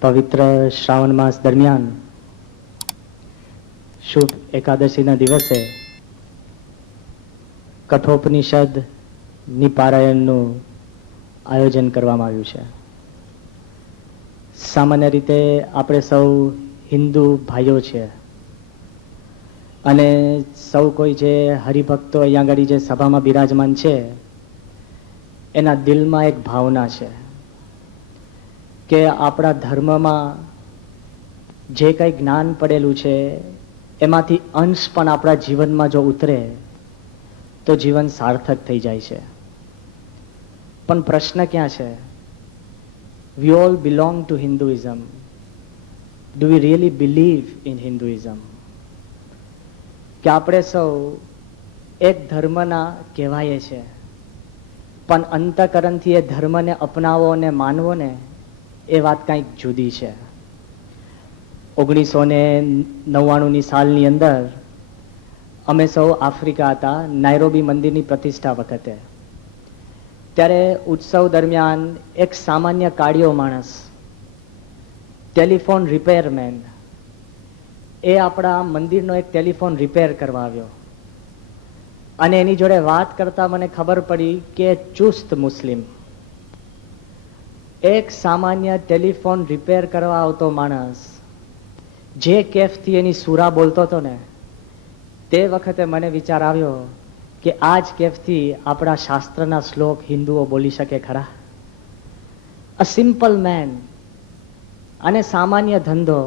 પવિત્ર શ્રાવણ માસ દરમિયાન શુભ એકાદશીના દિવસે કઠોપનિષદની પારાયણનું આયોજન કરવામાં આવ્યું છે. સામાન્ય રીતે આપણે સૌ હિન્દુ ભાઈઓ છે અને સૌ કોઈ જે હરિભક્તો અહીંયા આગળ જે સભામાં બિરાજમાન છે એના દિલમાં એક ભાવના છે કે આપણા ધર્મમાં જે કંઈ જ્ઞાન પડેલું છે એમાંથી અંશ પણ આપણા જીવનમાં જો ઉતરે તો જીવન સાર્થક થઈ જાય છે. પણ પ્રશ્ન ક્યાં છે? We all belong to Hinduism. Do we really believe in Hinduism? કે આપણે સૌ એક ધર્મના કહેવાય છે, પણ અંતઃકરણથી એ ધર્મને અપનાવો અને માનવો ને એ વાત કંઈક જુદી છે. 1999ની સાલની અંદર અમે સૌ આફ્રિકા હતા, નાયરોબી મંદિરની પ્રતિષ્ઠા વખતે. ત્યારે ઉત્સવ દરમિયાન એક સામાન્ય કાળિયો માણસ, ટેલિફોન રિપેરમેન, એ આપણા મંદિરનો એક ટેલિફોન રિપેર કરવા આવ્યો અને એની જોડે વાત કરતા મને ખબર પડી કે ચુસ્ત મુસ્લિમ, એક સામાન્ય ટેલિફોન રિપેર કરવા આવતો માણસ જે કેફથી એની સુરા બોલતો હતો ને, તે વખતે મને વિચાર આવ્યો કે આ જ કેફથી આપણા શાસ્ત્રના શ્લોક હિન્દુઓ બોલી શકે ખરા? અ સિમ્પલ મેન અને સામાન્ય ધંધો,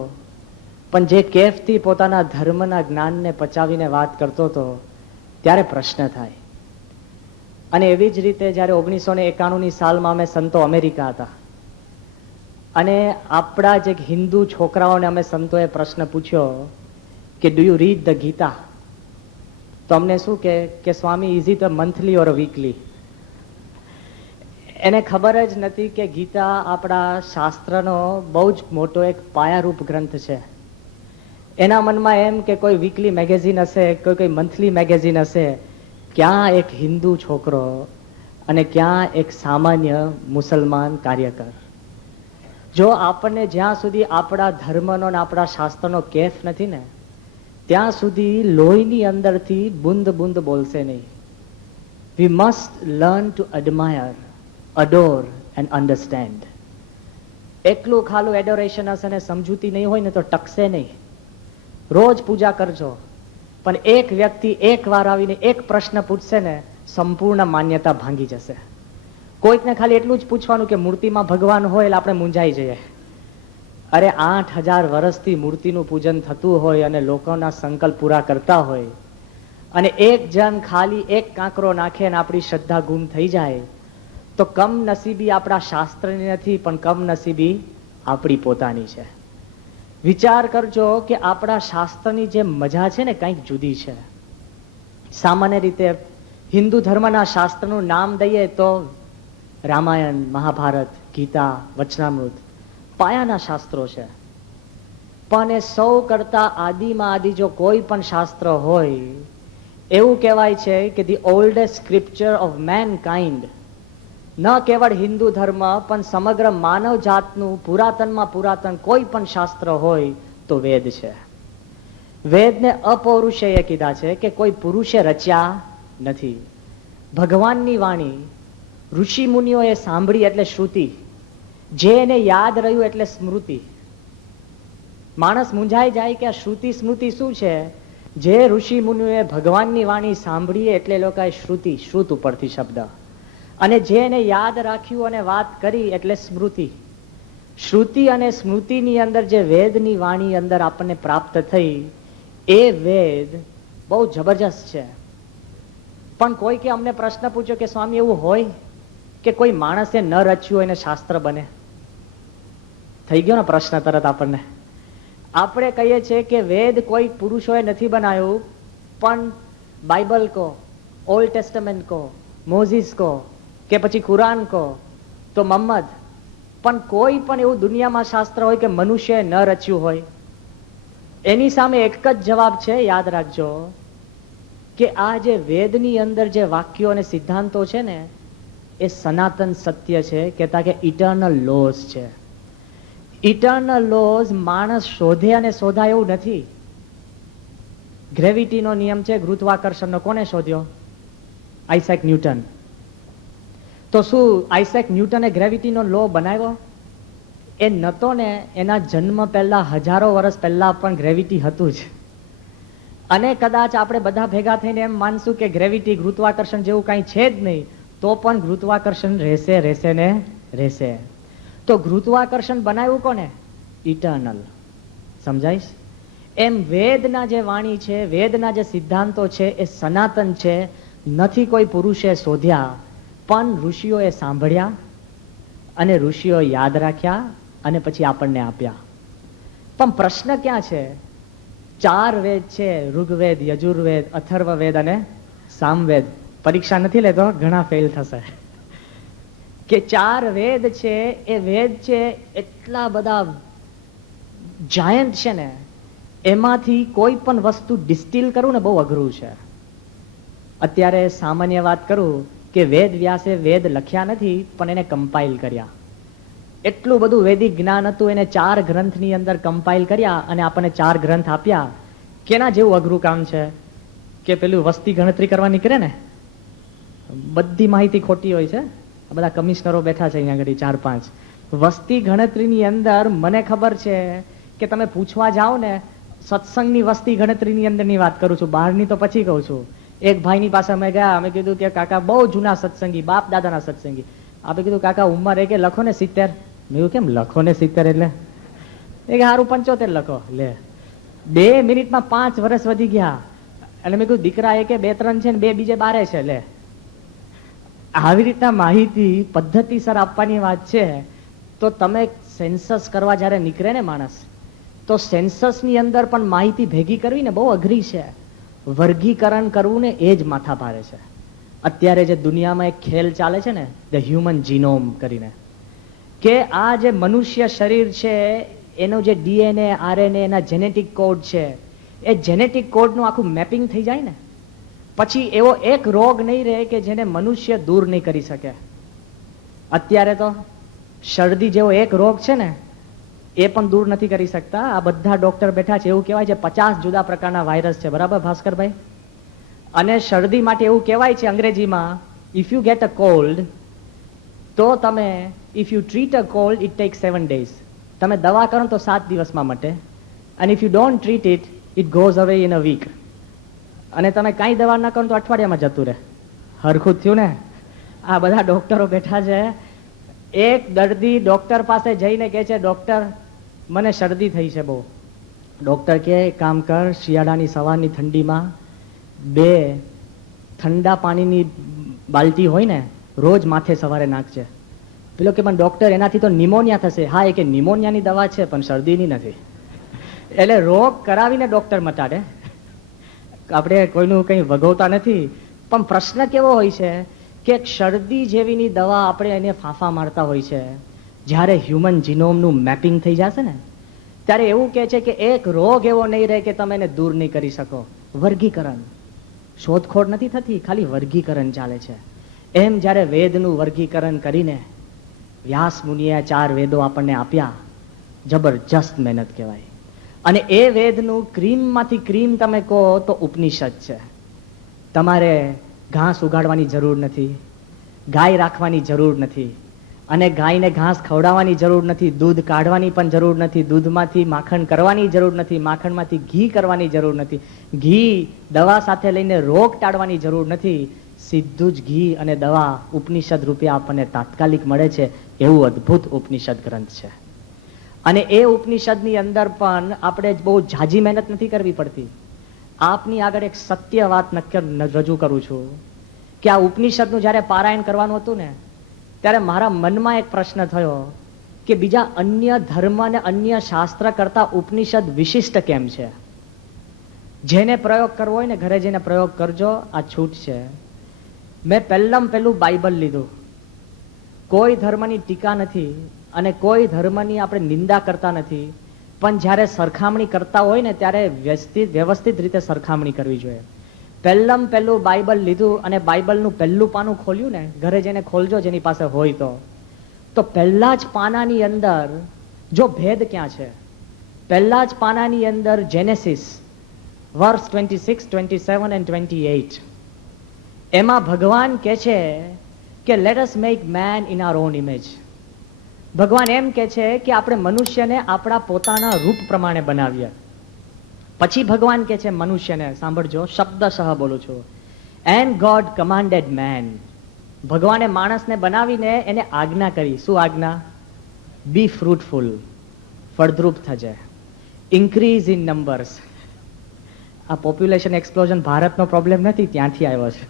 પણ જે કેફથી પોતાના ધર્મના જ્ઞાનને પચાવીને વાત કરતો હતો, ત્યારે પ્રશ્ન થાય. અને એવી જ રીતે જ્યારે 1991ની સાલમાં અમે સંતો અમેરિકા હતા અને આપણા જે હિન્દુ છોકરાઓને અમે સંતોએ પ્રશ્ન પૂછ્યો કે do you read the Gita? તો અમને શું કે Swami, is it a monthly or a weekly? એને ખબર જ નથી કે ગીતા આપણા શાસ્ત્રનો બહુ જ મોટો એક પાયારૂપ ગ્રંથ છે. એના મનમાં એમ કે કોઈ વીકલી મેગેઝિન હશે, કોઈ મંથલી મેગેઝિન હશે. ક્યાં એક હિન્દુ છોકરો અને ક્યાં એક સામાન્ય મુસલમાન કાર્યકર. જો આપણને જ્યાં સુધી આપણા ધર્મનો અને આપણા શાસ્ત્રનો કેફ નથી ને, ત્યાં સુધી લોહીની અંદરથી બુંદ બુંદ બોલશે નહીં. We must learn to admire, adore and understand. એકલું ખાલું એડોરેશન હશે ને સમજૂતી નહીં હોય ને તો ટકશે નહીં. રોજ પૂજા કરજો, પણ એક વ્યક્તિ એક વાર આવીને એક પ્રશ્ન પૂછશે ને, સંપૂર્ણ માન્યતા ભાંગી જશે. કોઈકને ખાલી એટલું જ પૂછવાનું કે મૂર્તિમાં ભગવાન હોય એટલે આપણે મૂંઝાઈ જઈએ. અરે 8000 વર્ષથી મૂર્તિનું પૂજન થતું હોય અને લોકોના સંકલ્પ પૂરા કરતા હોય, અને એક જણ ખાલી એક કાંકરો નાખે અને આપણી શ્રદ્ધા ગુમ થઈ જાય, તો કમનસીબી આપણા શાસ્ત્રની નથી, પણ કમનસીબી આપણી પોતાની છે. વિચાર કરજો કે આપણા શાસ્ત્રની જે મજા છે ને કંઈક જુદી છે. સામાન્ય રીતે હિન્દુ ધર્મના શાસ્ત્રનું નામ દઈએ તો રામાયણ, મહાભારત, ગીતા, વચનામૃત પાયાના શાસ્ત્રો છે. પણ એ સૌ કરતા આદિમાં આદિ જો કોઈ પણ શાસ્ત્ર હોય, એવું કહેવાય છે કે the oldest scripture of mankind, ન કેવળ હિન્દુ ધર્મ પણ સમગ્ર માનવ જાતનું પુરાતનમાં પુરાતન કોઈ પણ શાસ્ત્ર હોય તો વેદ છે. વેદને અપૌરુષેય કીધા છે કે કોઈ પુરુષે રચ્યા નથી. ભગવાનની વાણી ઋષિ મુનિઓએ સાંભળી એટલે શ્રુતિ, જે એને યાદ રહ્યું એટલે સ્મૃતિ. માણસ મૂંઝાઈ જાય કે આ શ્રુતિ સ્મૃતિ શું છે? જે ઋષિ મુનિઓએ ભગવાનની વાણી સાંભળી એટલે લોકોએ શ્રુતિ, શ્રુત ઉપરથી શબ્દ, અને જે એને યાદ રાખ્યું અને વાત કરી એટલે સ્મૃતિ. શ્રુતિ અને સ્મૃતિની અંદર જે વેદની વાણી અંદર આપણને પ્રાપ્ત થઈ, એ વેદ બહુ જબરજસ્ત છે. પણ કોઈ કે અમને પ્રશ્ન પૂછ્યો કે સ્વામી, એવું હોય કે કોઈ માણસે ન રચ્યું એને શાસ્ત્ર બને? થઈ ગયો ને પ્રશ્ન તરત આપણને. આપણે કહીએ છીએ કે વેદ કોઈ પુરુષોએ નથી બનાવ્યું, પણ બાઇબલ કહો, ઓલ્ડ ટેસ્ટમેન્ટ કહો, મોઝીસ કહો કે પછી કુરાન કહો તો મહમ્મદ, પણ કોઈ પણ એવું દુનિયામાં શાસ્ત્ર હોય કે મનુષ્યએ ન રચ્યું હોય? એની સામે એક જ જવાબ છે, યાદ રાખજો, કે આ જે વેદની અંદર જે વાક્યો અને સિદ્ધાંતો છે ને, એ સનાતન સત્ય છે, કહેતા કે ઇટર્નલ લોસ છે. ઇટર્નલ લોઝ માણસ શોધે અને શોધાય એવું નથી. ગ્રેવિટીનો નિયમ છે, ગુરુત્વાકર્ષણનો, કોને શોધ્યો? Isaac newton. તો શું આઇઝેક ન્યૂટને ગ્રેવિટીનો લો બનાવ્યો? એ નતો ને. એના જન્મ પહેલા હજારો વર્ષ પહેલા પણ ગ્રેવિટી હતું જ. અને કદાચ આપણે બધા ભેગા થઈને એમ માનશું કે ગ્રેવિટી, ગુરુત્વાકર્ષણ જેવું કઈ છે જ નહીં, તો પણ ગુરુત્વાકર્ષણ રહેશે ને રહેશે. તો ગુરુત્વાકર્ષણ બનાવ્યું કોને? ઇટર્નલ. સમજાઈશ? એમ વેદના જે વાણી છે, વેદના જે સિદ્ધાંતો છે, એ સનાતન છે. નથી કોઈ પુરુષે શોધ્યા, પણ ઋષિઓએ સાંભળ્યા અને ઋષિઓ યાદ રાખ્યા અને પછી આપણને આપ્યા. પણ પ્રશ્ન ક્યાં છે? 4 વેદ છે, ઋગ્વેદ, યજુર્વેદ, અથર્વવેદ અને સામવેદ. પરીક્ષા નથી લેતો, ઘણા ફેલ થશે. કે 4 વેદ છે, એ વેદ છે એટલા બધા જાયન્ટ છે ને, એમાંથી કોઈ પણ વસ્તુ ડિસ્ટિલ કરવું ને બહુ અઘરું છે. અત્યારે સામાન્ય વાત કરું કે વેદ વ્યાસે વેદ લખ્યા નથી, પણ એને કમ્પાઇલ કર્યા. એટલું બધું વૈદિક જ્ઞાન હતું, એને 4 ગ્રંથની અંદર કમ્પાઇલ કર્યા અને આપણને 4 ગ્રંથ આપ્યા. કેના જેવું અઘરું કામ છે કે પેલું વસ્તી ગણતરી કરવા નીકળે ને, બધી માહિતી ખોટી હોય છે. આ બધા કમિશનરો બેઠા છે અહીંયા આગળ 4-5. વસ્તી ગણતરીની અંદર મને ખબર છે કે તમે પૂછવા જાઓ ને, સત્સંગની વસ્તી ગણતરીની અંદરની વાત કરું છું, બહારની તો પછી કહું છું. એક ભાઈની પાસે અમે ગયા, અમે કીધું કે કાકા બહુ જૂના સત્સંગી, બાપ દાદાના સત્સંગી. આપણે કીધું કાકા ઉંમર એ કે લખો ને 70. મેં કેમ લખો ને 70? એટલે એ કે હારું 75 લખો. લે 2 મિનિટમાં 5 વર્ષ વધી ગયા. અને મેં કીધું દીકરા એ કે 2-3 છે ને 2 બીજે 12 છે. લે આવી રીતના માહિતી પદ્ધતિસર આપવાની વાત છે. તો તમે સેન્સસ કરવા જયારે નીકળે ને માણસ, તો સેન્સસની અંદર પણ માહિતી ભેગી કરવી ને બહુ અઘરી છે. વર્ગીકરણ કરવું ને એ જ માથા ભારે છે. અત્યારે જે દુનિયામાં એક ખેલ ચાલે છે ને, ધ હ્યુમન જીનોમ કરીને, કે આ જે મનુષ્ય શરીર છે એનો જે ડીએનએ, આરએનએ, એના જેનેટિક કોડ છે, એ જેનેટિક કોડનું આખું મેપિંગ થઈ જાય ને, પછી એવો એક રોગ નહીં રહે કે જેને મનુષ્ય દૂર નહીં કરી શકે. અત્યારે તો શરદી જેવો એક રોગ છે ને, એ પણ દૂર નથી કરી શકતા. આ બધા ડોક્ટર બેઠા છે, એવું કહેવાય છે 50 જુદા પ્રકારના વાયરસ છે. બરાબર ભાસ્કરભાઈ? અને શરદી માટે એવું કહેવાય છે અંગ્રેજીમાં, if you get a cold, તો તમે if you treat a cold it tax 7 days. તમે દવા કરો તો 7 દિવસમાં મટે. અને if you don't treat it, it goes અવે ઇન અ વીક. અને તમે કાંઈ દવા ના કરો તો અઠવાડિયામાં જતું રહે. હરખું થયું ને? આ બધા ડોક્ટરો બેઠા છે. એક દર્દી ડોક્ટર પાસે જઈને કહે છે, ડોક્ટર મને શરદી થઈ છે બહુ. ડોક્ટર કે કામ કર, શિયાળાની સવારની ઠંડીમાં 2 ઠંડા પાણીની બાલટી હોય ને, રોજ માથે સવારે નાખજે. પેલો કે પણ ડોક્ટર એનાથી તો નિમોનિયા થશે. હા, એ કે નિમોનિયાની દવા છે પણ શરદીની નથી. એટલે રોગ કરાવીને ડોક્ટર મટાડે. આપણે કોઈનું કંઈ વગોવતા નથી. પણ પ્રશ્ન કેવો હોય છે કે શરદી જેવીની દવા આપણે એને ફાંફા મારતા હોય છે. જ્યારે હ્યુમન જીનોમનું મેપિંગ થઈ જશે ને, ત્યારે એવું કહે છે કે એક રોગ એવો નહીં રહે કે તમે એને દૂર નહીં કરી શકો. વર્ગીકરણ, શોધખોળ નથી થતી, ખાલી વર્ગીકરણ ચાલે છે. એમ જ્યારે વેદનું વર્ગીકરણ કરીને વ્યાસ મુનિએ 4 વેદો આપણને આપ્યા, જબરજસ્ત મહેનત કહેવાય. અને એ વેદનું ક્રીમમાંથી ક્રીમ તમે કહો તો ઉપનિષદ છે. તમારે ઘાસ ઉગાડવાની જરૂર નથી, ગાય રાખવાની જરૂર નથી, અને ગાયને ઘાસ ખવડાવવાની જરૂર નથી, દૂધ કાઢવાની પણ જરૂર નથી, દૂધમાંથી માખણ કરવાની જરૂર નથી, માખણમાંથી ઘી કરવાની જરૂર નથી, ઘી દવા સાથે લઈને રોગ ટાળવાની જરૂર નથી. સીધું જ ઘી અને દવા ઉપનિષદ રૂપે આપણને તાત્કાલિક મળે છે. એવું અદ્ભુત ઉપનિષદ ગ્રંથ છે. અને એ ઉપનિષદની અંદર પણ આપણે બહુ ઝાઝી મહેનત નથી કરવી પડતી. આપની આગળ એક સત્ય વાત રજૂ કરું છું કે આ ઉપનિષદનું જ્યારે પારાયણ કરવાનું હતું ને, ત્યારે મારા મનમાં એક પ્રશ્ન થયો કે બીજા અન્ય ધર્મ અને અન્ય શાસ્ત્ર કરતા ઉપનિષદ વિશિષ્ટ કેમ છે? જેને પ્રયોગ કરવો હોય ને ઘરે જઈને પ્રયોગ કરજો, આ છૂટ છે. મેં પહેલું બાઇબલ લીધું. કોઈ ધર્મની ટીકા નથી અને કોઈ ધર્મની આપણે નિંદા કરતા નથી, પણ જ્યારે સરખામણી કરતા હોય ને ત્યારે વ્યવસ્થિત રીતે સરખામણી કરવી જોઈએ. પહેલું બાઇબલ લીધું અને બાઇબલનું પહેલું પાનું ખોલ્યું ને, ઘરે જઈને ખોલજો જેની પાસે હોય તો પહેલા જ પાનાની અંદર જો ભેદ ક્યાં છે? પહેલા જ પાનાની અંદર જેનેસિસ વર્સ 26, 27 and 28 એમાં ભગવાન કહે છે કે let us make man in are on image. ભગવાન એમ કહે છે કે આપણે મનુષ્યને આપણા પોતાના રૂપ પ્રમાણે બનાવીએ. પછી ભગવાન કહે છે મનુષ્યને, સાંભળજો, શબ્દશઃ બોલું છું, એન્ડ ગોડ કમાન્ડેડ મેન. ભગવાને માણસને બનાવીને એને આજ્ઞા કરી. શું આજ્ઞા? બી ફ્રૂટફુલ, ફળદ્રુપ થજે, ઇન્ક્રીઝ ઇન નંબર્સ. આ પોપ્યુલેશન એક્સપ્લોઝન ભારતનો પ્રોબ્લેમ નથી, ત્યાંથી આવ્યો છે.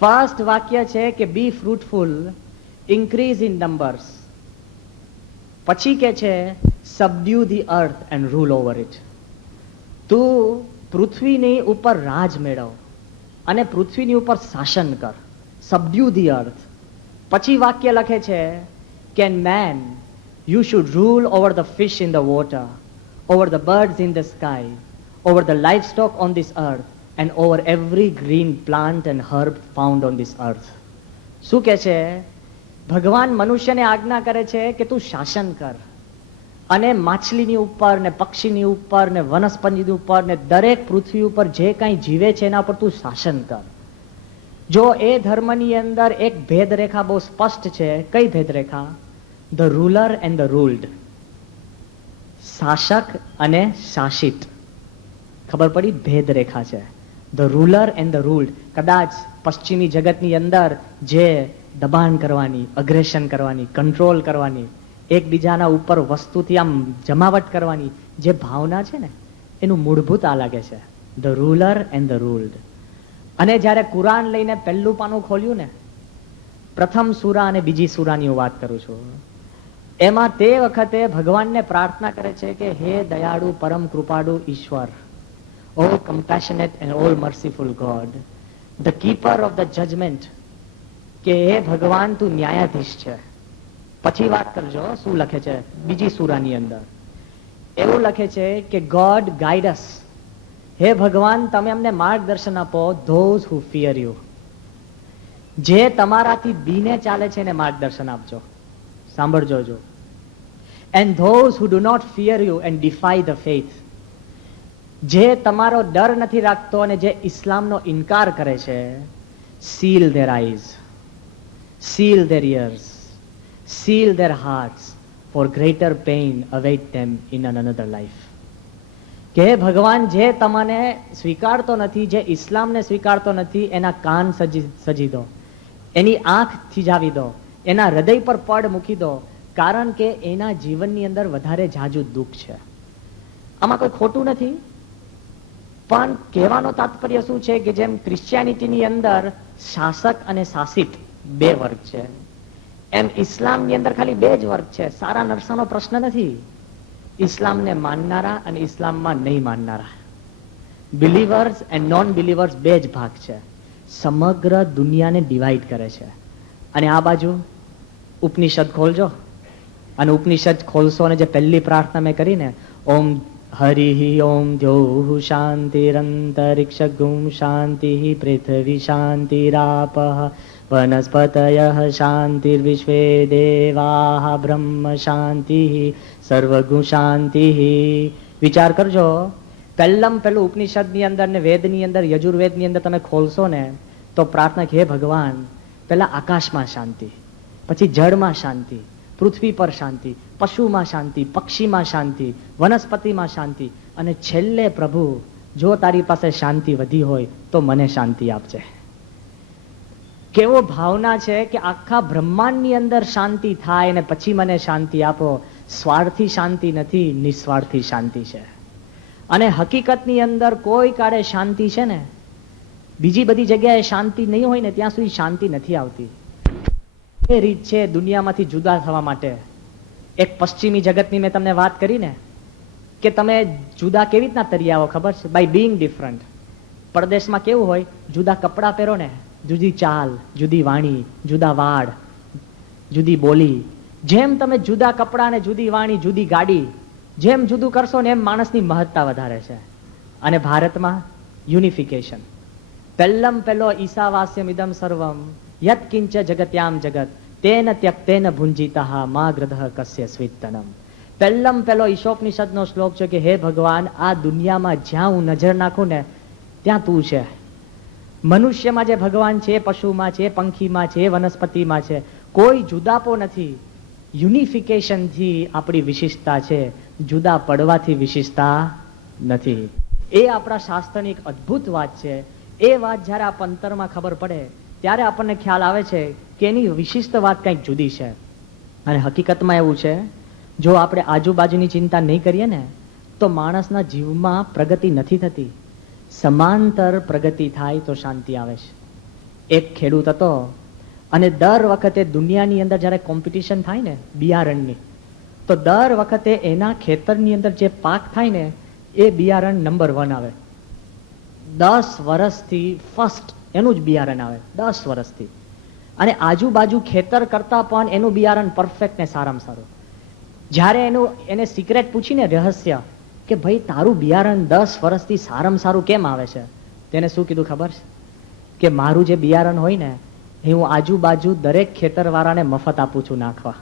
ફર્સ્ટ વાક્ય છે કે be fruitful, increase in numbers. પછી કે છે subdue the earth and rule over it. તું પૃથ્વીની ઉપર રાજ મેળવ અને પૃથ્વીની ઉપર શાસન કર. Subdue the earth. પછી વાક્ય લખે છે કે man you should rule over the fish in the water, over the birds in the sky, over the livestock on this earth, and over every green plant and herb found on this earth. શું કહે છે? ભગવાન મનુષ્યને આજ્ઞા કરે છે કે તું શાસન કર અને માછલીની ઉપર ને પક્ષીની ઉપર ને વનસ્પતિની ઉપર ને દરેક પૃથ્વી ઉપર જે કાંઈ જીવે છે એના પર તું શાસન કર. જો એ ધર્મની અંદર એક ભેદ રેખા બહુ સ્પષ્ટ છે. કઈ ભેદ રેખા? The ruler and the ruled. શાસક અને શાસિત. ખબર પડી? ભેદ રેખા છે. The ruler and the ruled. કદાચ પશ્ચિમી જગતની અંદર જે દબાણ કરવાની, અગ્રેશન કરવાની, કંટ્રોલ કરવાની, એકબીજાના ઉપર વસ્તુથી આમ જમાવટ કરવાની જે ભાવના છે ને, એનું મૂળભૂત આ લાગે છે, the ruler and the ruled. અને જ્યારે કુરાન લઈને પહેલું પાનું ખોલ્યું ને, પ્રથમ સૂરા અને બીજી સૂરાની હું વાત કરું છું, એમાં તે વખતે ભગવાનને પ્રાર્થના કરે છે કે હે દયાળુ પરમ કૃપાળુ ઈશ્વર, O compassionate and all merciful God, the keeper of the judgment, કે હે ભગવાન તું ન્યાયાધીશ છે. પછી વાત કરજો શું લખે છે બીજી સૂરાની અંદર. એવું લખે છે કે ગોડ ગાઈડ અસ, હે ભગવાન તમે અમને માર્ગદર્શન આપો, ધોઝ હુ ફિયર યુ, જે તમારાથી બીને ચાલે છે એને માર્ગદર્શન આપજો. સાંભળજો જો. And those who do not fear you and defy the faith, જે તમારો ડર નથી રાખતો અને જે ઇસ્લામનો ઇનકાર કરે છે, seal their eyes, seal their ears, seal their hearts, for greater pain await them in another life. કે ભગવાન જે તમને સ્વીકારતો નથી, જે ઇસ્લામને સ્વીકારતો નથી, એના કાન સજી દો, એની આંખ થીજાવી દો, એના હૃદય પર પડ મૂકી દો, કારણ કે એના જીવનની અંદર વધારે જાજુ દુઃખ છે. આમાં કોઈ ખોટું નથી, પણ કહેવાનો તાત્પર્ય શું છે કે જેમ ક્રિશ્ચિયાનિટીની અંદર શાસક અને શાસિત બે વર્ગ છે, એમ ઇસ્લામની અંદર ખાલી બે જ વર્ગ છે. સારા નરસાનો પ્રશ્ન નથી. ઇસ્લામને માનનારા અને ઇસ્લામમાં નહીં માનનારા, બિલીવર્સ એન્ડ નોન બિલીવર્સ બે જ ભાગ છે. સમગ્ર દુનિયાને ડિવાઈડ કરે છે. અને આ બાજુ ઉપનિષદ ખોલજો, અને ઉપનિષદ ખોલશો અને જે પહેલી પ્રાર્થના મેં કરીને, ઓમ હરિ ઓમ દ્યોઃ શાંતિરંતરિક્ષ ગુમ શાંતિ પૃથ્વી શાંતિરાપઃ વનસ્પતયઃ શાંતિર્વિશ્વે દેવાઃ બ્રહ્મ શાંતિ સર્વગુણ શાંતિ. વિચાર કરજો, પહેલું ઉપનિષદની અંદર ને વેદની અંદર, યજુર્વેદની અંદર તમે ખોલશો ને તો પ્રાર્થના હે ભગવાન, પહેલા આકાશમાં શાંતિ, પછી જળમાં શાંતિ, પૃથ્વી પર શાંતિ, પશુમાં શાંતિ, પક્ષીમાં શાંતિ, વનસ્પતિમાં શાંતિ, અને છેલ્લે પ્રભુ જો તારી પાસે શાંતિ વધી હોય તો મને શાંતિ આપજે. કેવો ભાવના છે કે આખા બ્રહ્માંડની અંદર શાંતિ થાય અને પછી મને શાંતિ આપો. સ્વાર્થી શાંતિ નથી, નિસ્વાર્થી શાંતિ છે. અને હકીકતની અંદર કોઈ કાળે શાંતિ છે ને, બીજી બધી જગ્યાએ શાંતિ નહીં હોય ને ત્યાં સુધી શાંતિ નથી આવતી. એ રીત છે દુનિયામાંથી જુદા થવા માટે. એક પશ્ચિમી જગતની મેં તમને વાત કરી ને કે તમે જુદા કેવી રીતના તરી આવો ખબર છે? By being different. પરદેશમાં કેવું હોય, જુદા કપડા પહેરો ને, જુદી ચાલ, જુદી વાણી, જુદા વાળ, જુદી બોલી. જેમ તમે જુદા કપડા ને જુદી વાણી, જુદી ગાડી, જેમ જુદું કરશો ને એમ માણસની મહત્તા વધારે છે. અને ભારતમાં યુનિફિકેશન. પહેલો ઈશાવાસ્યમ ઇદમ સર્વમ યત્ કિંચ જગત્યામ જગત તેન ત્યક્તેન ભુંજીતા મા ગ્રધઃ કસ્ય સ્વિત્તનમ. પહેલો ઈશોપનિષદનો શ્લોક છે કે હે ભગવાન, આ દુનિયામાં જ્યાં હું નજર નાખું ને ત્યાં તું છે. મનુષ્યમાં જે ભગવાન છે, પશુમાં છે, પંખીમાં છે, વનસ્પતિમાં છે, કોઈ જુદાપો નથી. યુનિફિકેશનથી આપણી વિશિષ્ટતા છે, જુદા પડવાથી વિશિષ્ટતા નથી. એ આપણા શાસ્ત્રની એક અદ્ભુત વાત છે. એ વાત જ્યારે આ અંતરમાં ખબર પડે ત્યારે આપણને ખ્યાલ આવે છે કે એની વિશિષ્ટ વાત કંઈક જુદી છે. અને હકીકતમાં એવું છે, જો આપણે આજુબાજુની ચિંતા નહીં કરીએ ને તો માણસના જીવમાં પ્રગતિ નથી થતી. સમાંતર પ્રગતિ થાય તો શાંતિ આવે છે. એક ખેડૂત હતો અને દર વખતે દુનિયાની અંદર જ્યારે કોમ્પિટિશન થાય ને બિયારણની, તો દર વખતે એના ખેતરની અંદર જે પાક થાય ને એ બિયારણ નંબર 1 આવે. 10 વર્ષથી ફર્સ્ટ એનું જ બિયારણ આવે, 10 વર્ષથી. અને આજુબાજુ ખેતર કરતા પણ એનું બિયારણ પરફેક્ટ ને સારામાં સારું. જ્યારે એને સિક્રેટ પૂછીને રહસ્ય કે ભાઈ તારું બિયારણ 10 વર્ષથી સારામાં સારું કેમ આવે છે, તેને શું કીધું ખબર છે? કે મારું જે બિયારણ હોય ને એ હું આજુબાજુ દરેક ખેતરવાળાને મફત આપું છું નાખવા,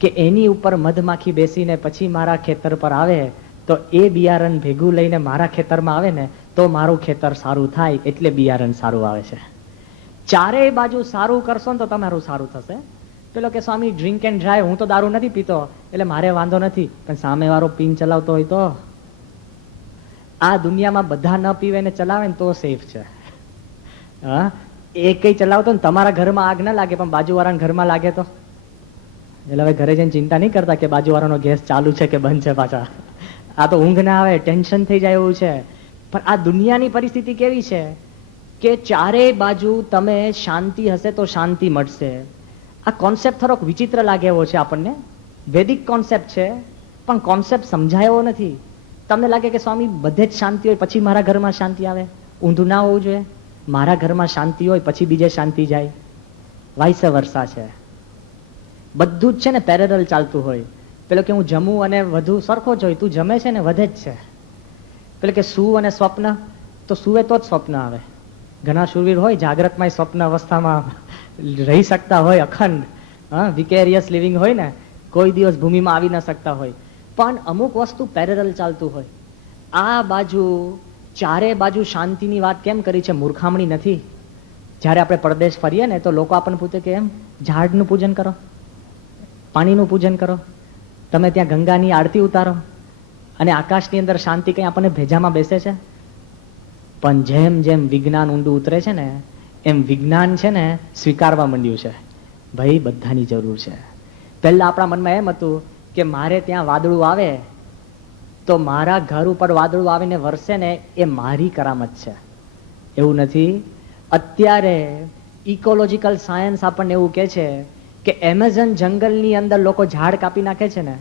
કે એની ઉપર મધમાખી બેસીને પછી મારા ખેતર પર આવે તો એ બિયારણ ભેગું લઈને મારા ખેતરમાં આવે ને તો મારું ખેતર સારું થાય, એટલે બિયારણ સારું આવે છે. ચારેય બાજુ સારું કરશો ને તો તમારું સારું થશે. પેલો કે સ્વામી ડ્રિંક એન્ડ ડ્રાઈવ, હું તો દારૂ નથી પીતો એટલે મારે વાંધો નથી, પણ સામે વાળો પીન ચલાવતો હોય તો આ દુનિયામાં બધા ન પીવે ને ચલાવે ને તો સેફ છે. હા, એ કઈ ચલાવતો ને તમારા ઘરમાં આગ ના લાગે પણ બાજુવાળાના ઘરમાં લાગે તો એટલે હવે ઘરે જઈને ચિંતા નહીં કરતા કે બાજુવાળાનો ગેસ ચાલુ છે કે બંધ છે. પાછા આ તો ઊંઘ ના આવે, ટેન્શન થઈ જાય એવું છે. પણ આ દુનિયાની પરિસ્થિતિ કેવી છે કે ચારેય બાજુ તમે શાંતિ હશે તો શાંતિ મળશે. આ કોન્સેપ્ટ થોડોક વિચિત્ર લાગે એવો છે આપણને. વૈદિક કોન્સેપ્ટ છે પણ કોન્સેપ્ટ સમજાયો નથી. તમને લાગે કે સ્વામી બધે જ શાંતિ હોય પછી મારા ઘરમાં શાંતિ આવે, ઊંધું ના હોવું જોઈએ. મારા ઘરમાં શાંતિ હોય પછી બીજે શાંતિ જાય, વાઇસ વર્સા છે. બધું જ છે ને પેરેલલ ચાલતું હોય. પેલો કે હું જમું અને વધુ સરખો જ હોય, તું જમે છે ને વધે જ છે. પેલો કે સૂ અને સ્વપ્ન, તો સૂવે તો જ સ્વપ્ન આવે. ઘણા શૂરવીર હોય જાગ્રતમાં સ્વપ્ન અવસ્થામાં રહી શકતા હોય, અખંડ વિકેરિયસ લિવિંગ હોય ને, કોઈ દિવસ ભૂમિમાં આવી ન શકતા હોય. પણ અમુક વસ્તુ પેરેલલ ચાલતું હોય. આ બાજુ ચારે બાજુ શાંતિની વાત કેમ કરી છે? મૂર્ખામણી નથી. જ્યારે આપણે પરદેશ ફરીએ ને તો લોકો આપણને પૂછે કે એમ ઝાડનું પૂજન કરો, પાણીનું પૂજન કરો, તમે ત્યાં ગંગાની આરતી ઉતારો અને આકાશની અંદર શાંતિ કંઈ આપણને ભેજામાં બેસે છે? પણ જેમ જેમ વિજ્ઞાન ઊંડું ઉતરે છે ને એમ વિજ્ઞાન છે ને સ્વીકારવા માંડ્યું છે, ભાઈ બધાની જરૂર છે. પહેલા આપણા મનમાં એમ હતું કે મારે ત્યાં વાદળું આવે તો મારા ઘર ઉપર વાદળું આવીને વરસે ને એ મારી કરામત છે. એવું નથી. અત્યારે ઇકોલોજીકલ સાયન્સ આપણને એવું કહે છે કે એમેઝોન જંગલની અંદર લોકો ઝાડ કાપી નાખે છે ને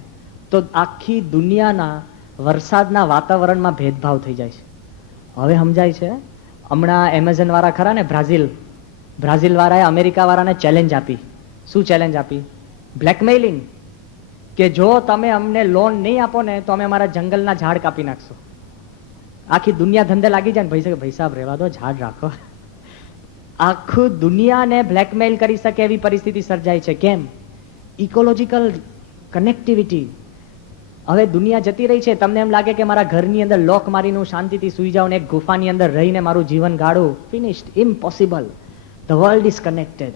તો આખી દુનિયાના વરસાદના વાતાવરણમાં ભેદભાવ થઈ જાય છે. હવે સમજાય છે. હમણાં એમેઝોન વાળા ખરા ને, બ્રાઝિલ વાળાએ અમેરિકા વાળાને ચેલેન્જ આપી. શું ચેલેન્જ આપી? બ્લેકમેઇલિંગ, કે જો તમે અમને લોન નહીં આપો ને તો અમે અમારા જંગલના ઝાડ કાપી નાખશું. આખી દુનિયા ધંધે લાગી જાય ને, ભાઈ સાહેબ રહેવા દો, ઝાડ રાખો. આખું દુનિયાને બ્લેકમેઇલ કરી શકે એવી પરિસ્થિતિ સર્જાય છે. કેમ? Ecological connectivity. હવે દુનિયા જતી રહી છે. તમને એમ લાગે કે મારા ઘરની અંદર લોક મારીને હું શાંતિથી સુઈ જાઉં ને એક ગુફાની અંદર રહીને મારું જીવન ગાળું, finished, impossible. The world is connected.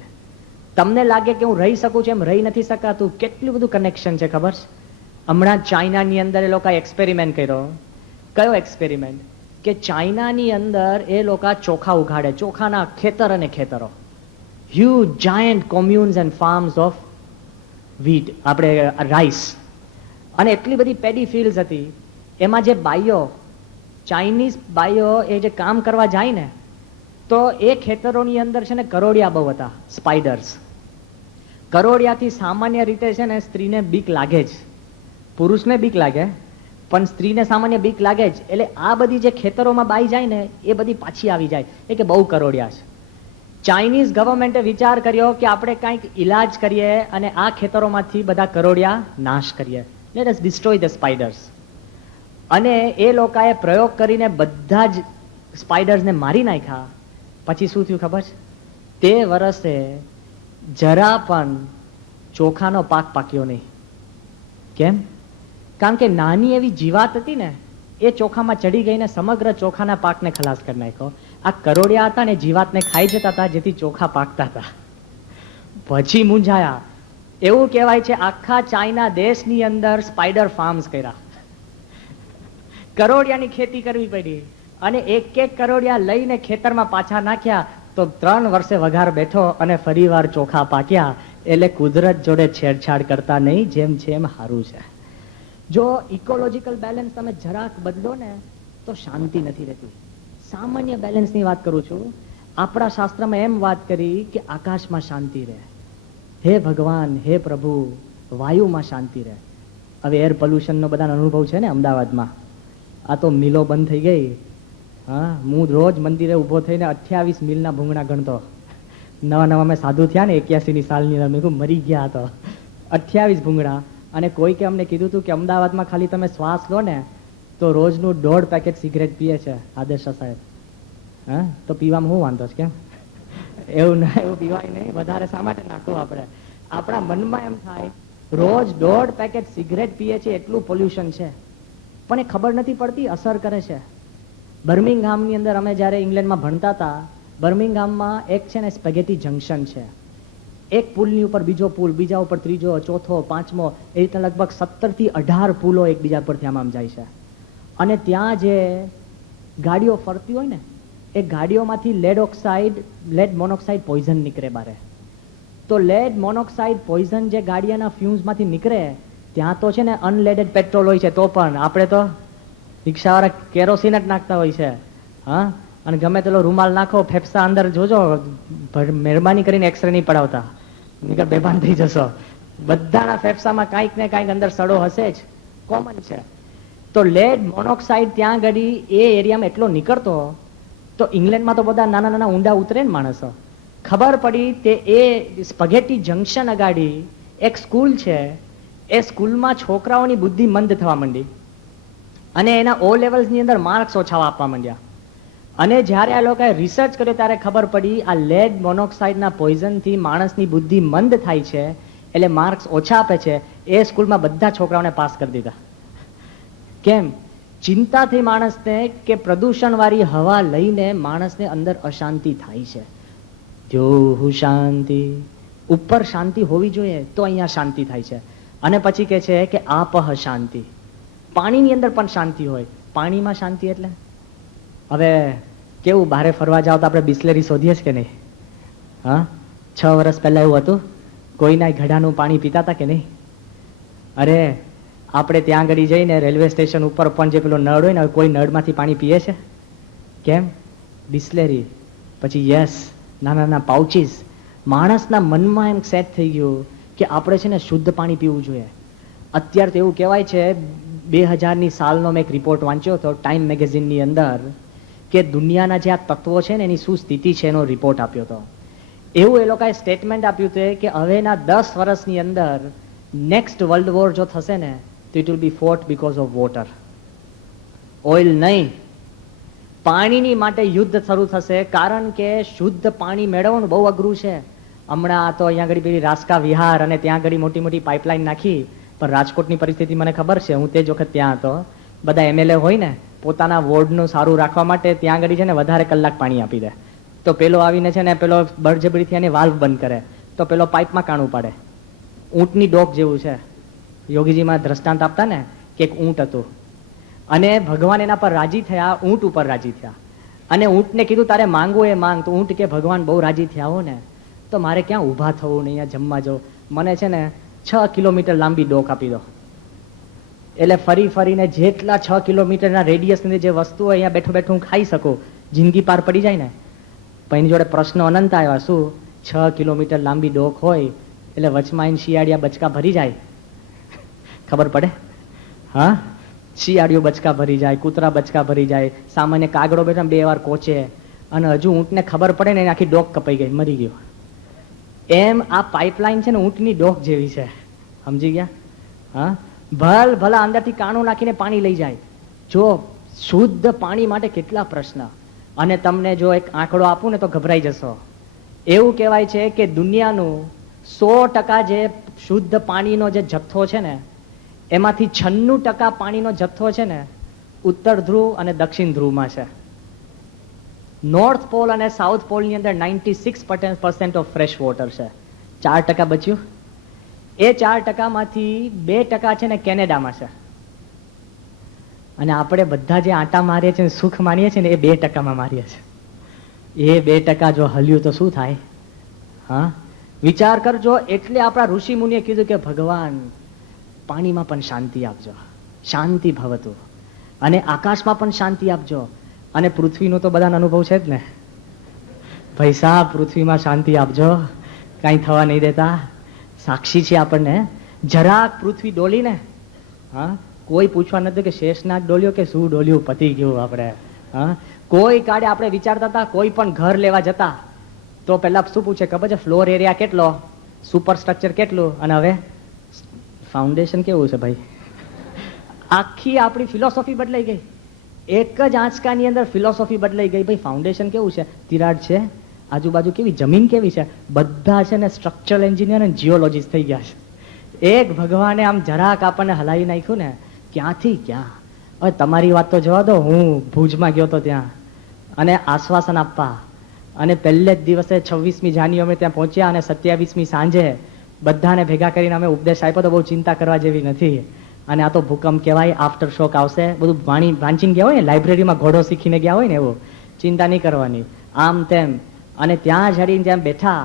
તમને લાગે કે હું રહી શકું છું, એમ રહી નથી શકાતું. કેટલું બધું કનેક્શન છે ખબર છે? હમણાં ચાઇનાની અંદર એ લોકો એક્સપેરિમેન્ટ કર્યો. કયો એક્સપેરિમેન્ટ? કે ચાઇનાની અંદર એ લોકો ચોખા ઉગાડે, ચોખાના ખેતર અને ખેતરો, huge giant communes and farms of wheat, આપણે રાઈસ, અને એટલી બધી પેડી ફિલ્ડ્સ હતી. એમાં જે બાઈઓ, ચાઇનીઝ બાઈઓ એ જે કામ કરવા જાય ને તો એ ખેતરોની અંદર છે ને કરોડિયા બહુ હતા, સ્પાઈડર્સ. કરોડિયાથી સામાન્ય રીતે છે ને સ્ત્રીને બીક લાગે જ, પુરુષને બીક લાગે પણ સ્ત્રીને સામાન્ય બીક લાગે જ. એટલે આ બધી જે ખેતરોમાં બાઈ જાય ને એ બધી પાછી આવી જાય એ કે બહુ કરોડિયા છે. ચાઇનીઝ ગવર્મેન્ટે વિચાર કર્યો કે આપણે કંઈક ઇલાજ કરીએ અને આ ખેતરોમાંથી બધા કરોડિયા નાશ કરીએ. Let us destroy the spiders. અને એ લોકોએ પ્રયોગ કરીને બધા જ સ્પાઈડર્સને મારી નાખ્યા. પછી શું થયું ખબર છે? તે વર્ષે જરા પણ ચોખાનો પાક પાક્યો નહીં. કેમ? કારણ કે નાની એવી જીવાત હતી ને, એ ચોખામાં ચડી ગઈને સમગ્ર ચોખાના પાકને ખલાસ કરી નાખ્યો. આ કરોડિયા હતા ને જીવાતને ખાઈ જતા હતા, જેથી ચોખા પાકતા હતા. પછી મૂંઝાયા. એવું કહેવાય છે આખા ચાઇના દેશની અંદર સ્પાઈડર ફાર્મ્સ કર્યા, કરોડિયાની ખેતી કરવી પડી, અને એક એક કરોડિયા લઈને ખેતરમાં પાછા નાખ્યા તો 3 વર્ષે વઘાર બેઠો અને ફરીવાર ચોખા પાક્યા. એટલે કુદરત જોડે છેડછાડ કરતા નહીં, જેમ છે એમ સારું છે. જો ઇકોલોજીકલ બેલેન્સ તમે જરાક બદલો ને તો શાંતિ નથી રહેતી. સામાન્ય બેલેન્સની વાત કરું છું. આપણા શાસ્ત્રમાં એમ વાત કરી કે આકાશમાં શાંતિ રહે, હે ભગવાન, હે પ્રભુ, વાયુમાં શાંતિ રહે. હવે એર પોલ્યુશનનો બધા અનુભવ છે ને અમદાવાદમાં. આ તો મિલો બંધ થઈ ગઈ. હા, હું રોજ મંદિરે ઊભો થઈને 28 મિલના ભૂંગળા ગણતો. નવા મેં સાધુ થયા ને 81ની સાલની અંદર, મેં કહ્યું મરી ગયા તો 28 ભૂંગળા. અને કોઈકે અમને કીધું હતું કે અમદાવાદમાં ખાલી તમે શ્વાસ લો ને તો રોજનું 1.5 પેકેટ સિગરેટ પીએ છે આદર્શ સાહેબ. હા, તો પીવામાં શું વાંધો છે? કેમ એવું ના, એવું પીવાય નહીં. વધારે શા માટે નાખવું? આપણે આપણા મનમાં એમ થાય રોજ 1.5 પેકેટ સિગરેટ પીએ છે એટલું પોલ્યુશન છે, પણ એ ખબર નથી પડતી, અસર કરે છે. બર્મિંગહામની અંદર અમે જ્યારે ઇંગ્લેન્ડમાં ભણતા હતા, બર્મિંગહામમાં એક છે ને સ્પેગેટી જંકશન છે. એક પુલની ઉપર બીજો પુલ, બીજા ઉપર ત્રીજો, ચોથો, પાંચમો, એ રીતે લગભગ 17 થી 18 પુલો એકબીજા પરથી આમ જાય છે. અને ત્યાં જે ગાડીઓ ફરતી હોય ને, એ ગાડીઓમાંથી લેડ મોનોક્સાઇડ પોઈઝન નીકળે બારે. તો લેડ મોનોક્સાઇડ પોઈઝન જે ગાડીના ફ્યુમ્સમાંથી નીકળે, ત્યાં તો છે ને અનલેડેડ પેટ્રોલ હોય છે, તો પણ આપણે તો રિક્ષાવાળા કેરોસીન જ નાખતા હોય છે. હા, અને ગમે તેલો રૂમાલ નાખો, ફેફસા અંદર જોજો, મહેરબાની કરીને એક્સરે નહીં પડાવતા, નીકળ બેભાન થઈ જશો. બધાના ફેફસામાં કાંઈક ને કાંઈક અંદર સડો હશે જ, કોમન છે. તો લેડ મોનોક્સાઇડ ત્યાં ગડી એ એરિયામાં એટલો નીકળતો, તો ઇંગ્લેન્ડમાં તો બધા નાના નાના ઊંડા ઉતરે ને માણસો. ખબર પડી તે એ સ્પગેટી જંકશન અગાડી એક સ્કૂલ છે, એ સ્કૂલમાં છોકરાઓની બુદ્ધિ મંદ થવા માંડી અને એના ઓ લેવલ્સની અંદર માર્ક્સ ઓછા આપવા માંડ્યા. અને જ્યારે આ લોકોએ રિસર્ચ કર્યો ત્યારે ખબર પડી આ લેડ મોનોક્સાઇડના પોઈઝનથી માણસની બુદ્ધિ મંદ થાય છે, એટલે માર્ક્સ ઓછા આપે છે. એ સ્કૂલમાં બધા છોકરાઓને પાસ કરી દીધા. કેમ? ચિંતા થઈ માણસને કે પ્રદૂષણવાળી હવા લઈને માણસને અંદર અશાંતિ થાય છે. જો શાંતિ, ઉપર શાંતિ હોવી જોઈએ તો અહીંયા શાંતિ થાય છે. અને પછી કે છે કે આપહ શાંતિ, પાણીની અંદર પણ શાંતિ હોય. પાણીમાં શાંતિ એટલે હવે કેવું, બહારે ફરવા જાવ તો આપણે બિસ્લેરી શોધીએ જ કે નહીં? હા, 6 વર્ષ પહેલા એવું હતું, કોઈના ઘડાનું પાણી પીતા હતા કે નહીં? અરે આપણે ત્યાં આગળ જઈને રેલવે સ્ટેશન ઉપર પણ જે પેલો નળ હોય ને, કોઈ નળમાંથી પાણી પીએ છે? કેમ? બિસ્લેરી. પછી યસ, નાના નાના પાઉચીસ. માણસના મનમાં એમ સેટ થઈ ગયું કે આપણે છે ને શુદ્ધ પાણી પીવું જોઈએ. અત્યારે તો એવું કહેવાય છે, 2000ની સાલનો મેં એક રિપોર્ટ વાંચ્યો હતો ટાઈમ મેગેઝિનની અંદર, કે દુનિયાના જે આ તત્વો છે ને એની શું સ્થિતિ છે એનો રિપોર્ટ આપ્યો હતો. એવું એ લોકોએ સ્ટેટમેન્ટ આપ્યું હતું કે હવેના 10 વર્ષની અંદર નેક્સ્ટ વર્લ્ડ વોર જો થશે ને તો it will be fault because of water. Oil નહીં, પાણીની માટે યુદ્ધ શરૂ થશે. કારણ કે શુદ્ધ પાણી મેળવવાનું બહુ અઘરું છે. હમણાં તો અહીંયા આગળ પેલી રાસકા વિહાર અને ત્યાં આગળ મોટી મોટી પાઇપલાઇન નાખી, પણ રાજકોટની પરિસ્થિતિ મને ખબર છે, હું તે જ વખત ત્યાં હતો. બધા MLA હોય ને, પોતાના વોર્ડનું સારું રાખવા માટે ત્યાં આગળ છે ને વધારે કલાક પાણી આપી દે. તો પેલો આવીને છે ને પેલો બળજબરીથી એને વાલ્વ બંધ કરે, તો પેલો પાઇપમાં કાણું પાડે. ઊંટની ડોક જેવું છે. યોગીજીમાં દ્રષ્ટાંત આપતા ને કે એક ઊંટ હતું અને ભગવાન એના પર રાજી થયા, ઊંટ ઉપર રાજી થયા. અને ઊંટને કીધું તારે માંગવું એ માંગ. તો ઊંટ કે ભગવાન બહુ રાજી થયા હો ને, તો મારે ક્યાં ઊભા થવું ને અહીંયા જમવા જવું, મને છે ને 6 કિલોમીટર લાંબી ડોક આપી દો. એટલે ફરી ફરીને જેટલા 6 કિલોમીટરના રેડિયસની જે વસ્તુ હોય અહીંયા બેઠું બેઠું ખાઈ શકું, જિંદગી પાર પડી જાય ને. પણ એની જોડે પ્રશ્નો અનંત આવ્યા. શું? 6 કિલોમીટર લાંબી ડોક હોય એટલે વચમાં એને શિયાળિયા બચકા ભરી જાય, ખબર પડે? હા, શિયાળીઓ બચકા ભરી જાય, કૂતરા બચકા ભરી જાય, સામાન્ય કાગડો બેઠા 2 વાર કોચે, અને હજુ ઊંટને ખબર પડે ને આખી ડોક કપાઈ ગઈ, મરી ગયો. એમ આ પાઇપલાઇન છે ને ઊંટની ડોક જેવી છે, સમજી ગયા? હા, ભલા અંદરથી કાણું નાખીને પાણી લઈ જાય. જો શુદ્ધ પાણી માટે કેટલા પ્રશ્ન. અને તમને જો એક આંકડો આપું ને તો ગભરાઈ જશો. એવું કહેવાય છે કે દુનિયાનું 100% જે શુદ્ધ પાણીનો જે જથ્થો છે ને, એમાંથી 96% પાણીનો જથ્થો છે ને ઉત્તર ધ્રુવ અને દક્ષિણ ધ્રુવમાં છે. નોર્થ પોલ અને સાઉથ પોલની અંદર 96% ઓફ ફ્રેશ વોટર છે. 4% બચ્યું. એ 4% માંથી 2% છે ને કેનેડામાં છે. અને આપણે બધા જે આંટા મારીએ છીએ, સુખ માનીએ છીએ ને, એ 2%માં મારીએ છીએ. એ 2% જો હલ્યું તો શું થાય? હા, વિચાર કરજો. એટલે આપણા ઋષિ મુનિએ કીધું કે ભગવાન પાણીમાં પણ શાંતિ આપજો, શાંતિ ભવતું, અને આકાશમાં પણ શાંતિ આપજો. અને પૃથ્વીનો તો બધાનો અનુભવ છે જ ને, ભાઈ સાહેબ પૃથ્વીમાં શાંતિ આપજો, કાંઈ થવા નહીં દેતા. સાક્ષી છે આપણને. જરાક પૃથ્વી ડોલીને, હા, કોઈ પૂછવા નથી કે શેષનાગ ડોલ્યો કે શું ડોલ્યું, પતી ગયું આપણે. હા, કોઈ કાળે આપણે વિચારતા હતા, કોઈ પણ ઘર લેવા જતા તો પહેલા શું પૂછે ખબર છે? ફ્લોર એરિયા કેટલો, સુપર સ્ટ્રક્ચર કેટલું, અને હવે ફાઉન્ડેશન કેવું છે ભાઈ. આખી આપણી ફિલોસોફી બદલાઈ ગઈ. એક જ આંચકાની અંદર ફિલોસોફી બદલાઈ ગઈ. ભાઈ ફાઉન્ડેશન કેવું છે? તિરાડ છે, આજુબાજુ કેવી જમીન કેવી છે, બધા છે ને સ્ટ્રક્ચરલ એન્જિનિયર અને જીઓલોજીસ્ટ થઈ ગયા છે. એક ભગવાને આમ જરાક આપણને હલાવી નાખ્યું ને, ક્યાંથી ક્યાં. હવે તમારી વાત તો જવા દો, હું ભુજમાં ગયો તો ત્યાં, અને આશ્વાસન આપવા, અને પહેલે જ દિવસે 26મી જાન્યુઆરી અમે ત્યાં પહોંચ્યા, અને 27મી સાંજે બધાને ભેગા કરીને અમે ઉપદેશ આપ્યો તો બહુ ચિંતા કરવા જેવી નથી. અને આ તો ભૂકંપ કહેવાય, આફ્ટર શોક આવશે, બધું વાંચીને ગયા હોય ને, લાઇબ્રેરીમાં ઘોડો શીખીને ગયા હોય ને, એવું ચિંતા નહીં કરવાની, આમ તેમ. અને ત્યાં જડીને ત્યાં બેઠા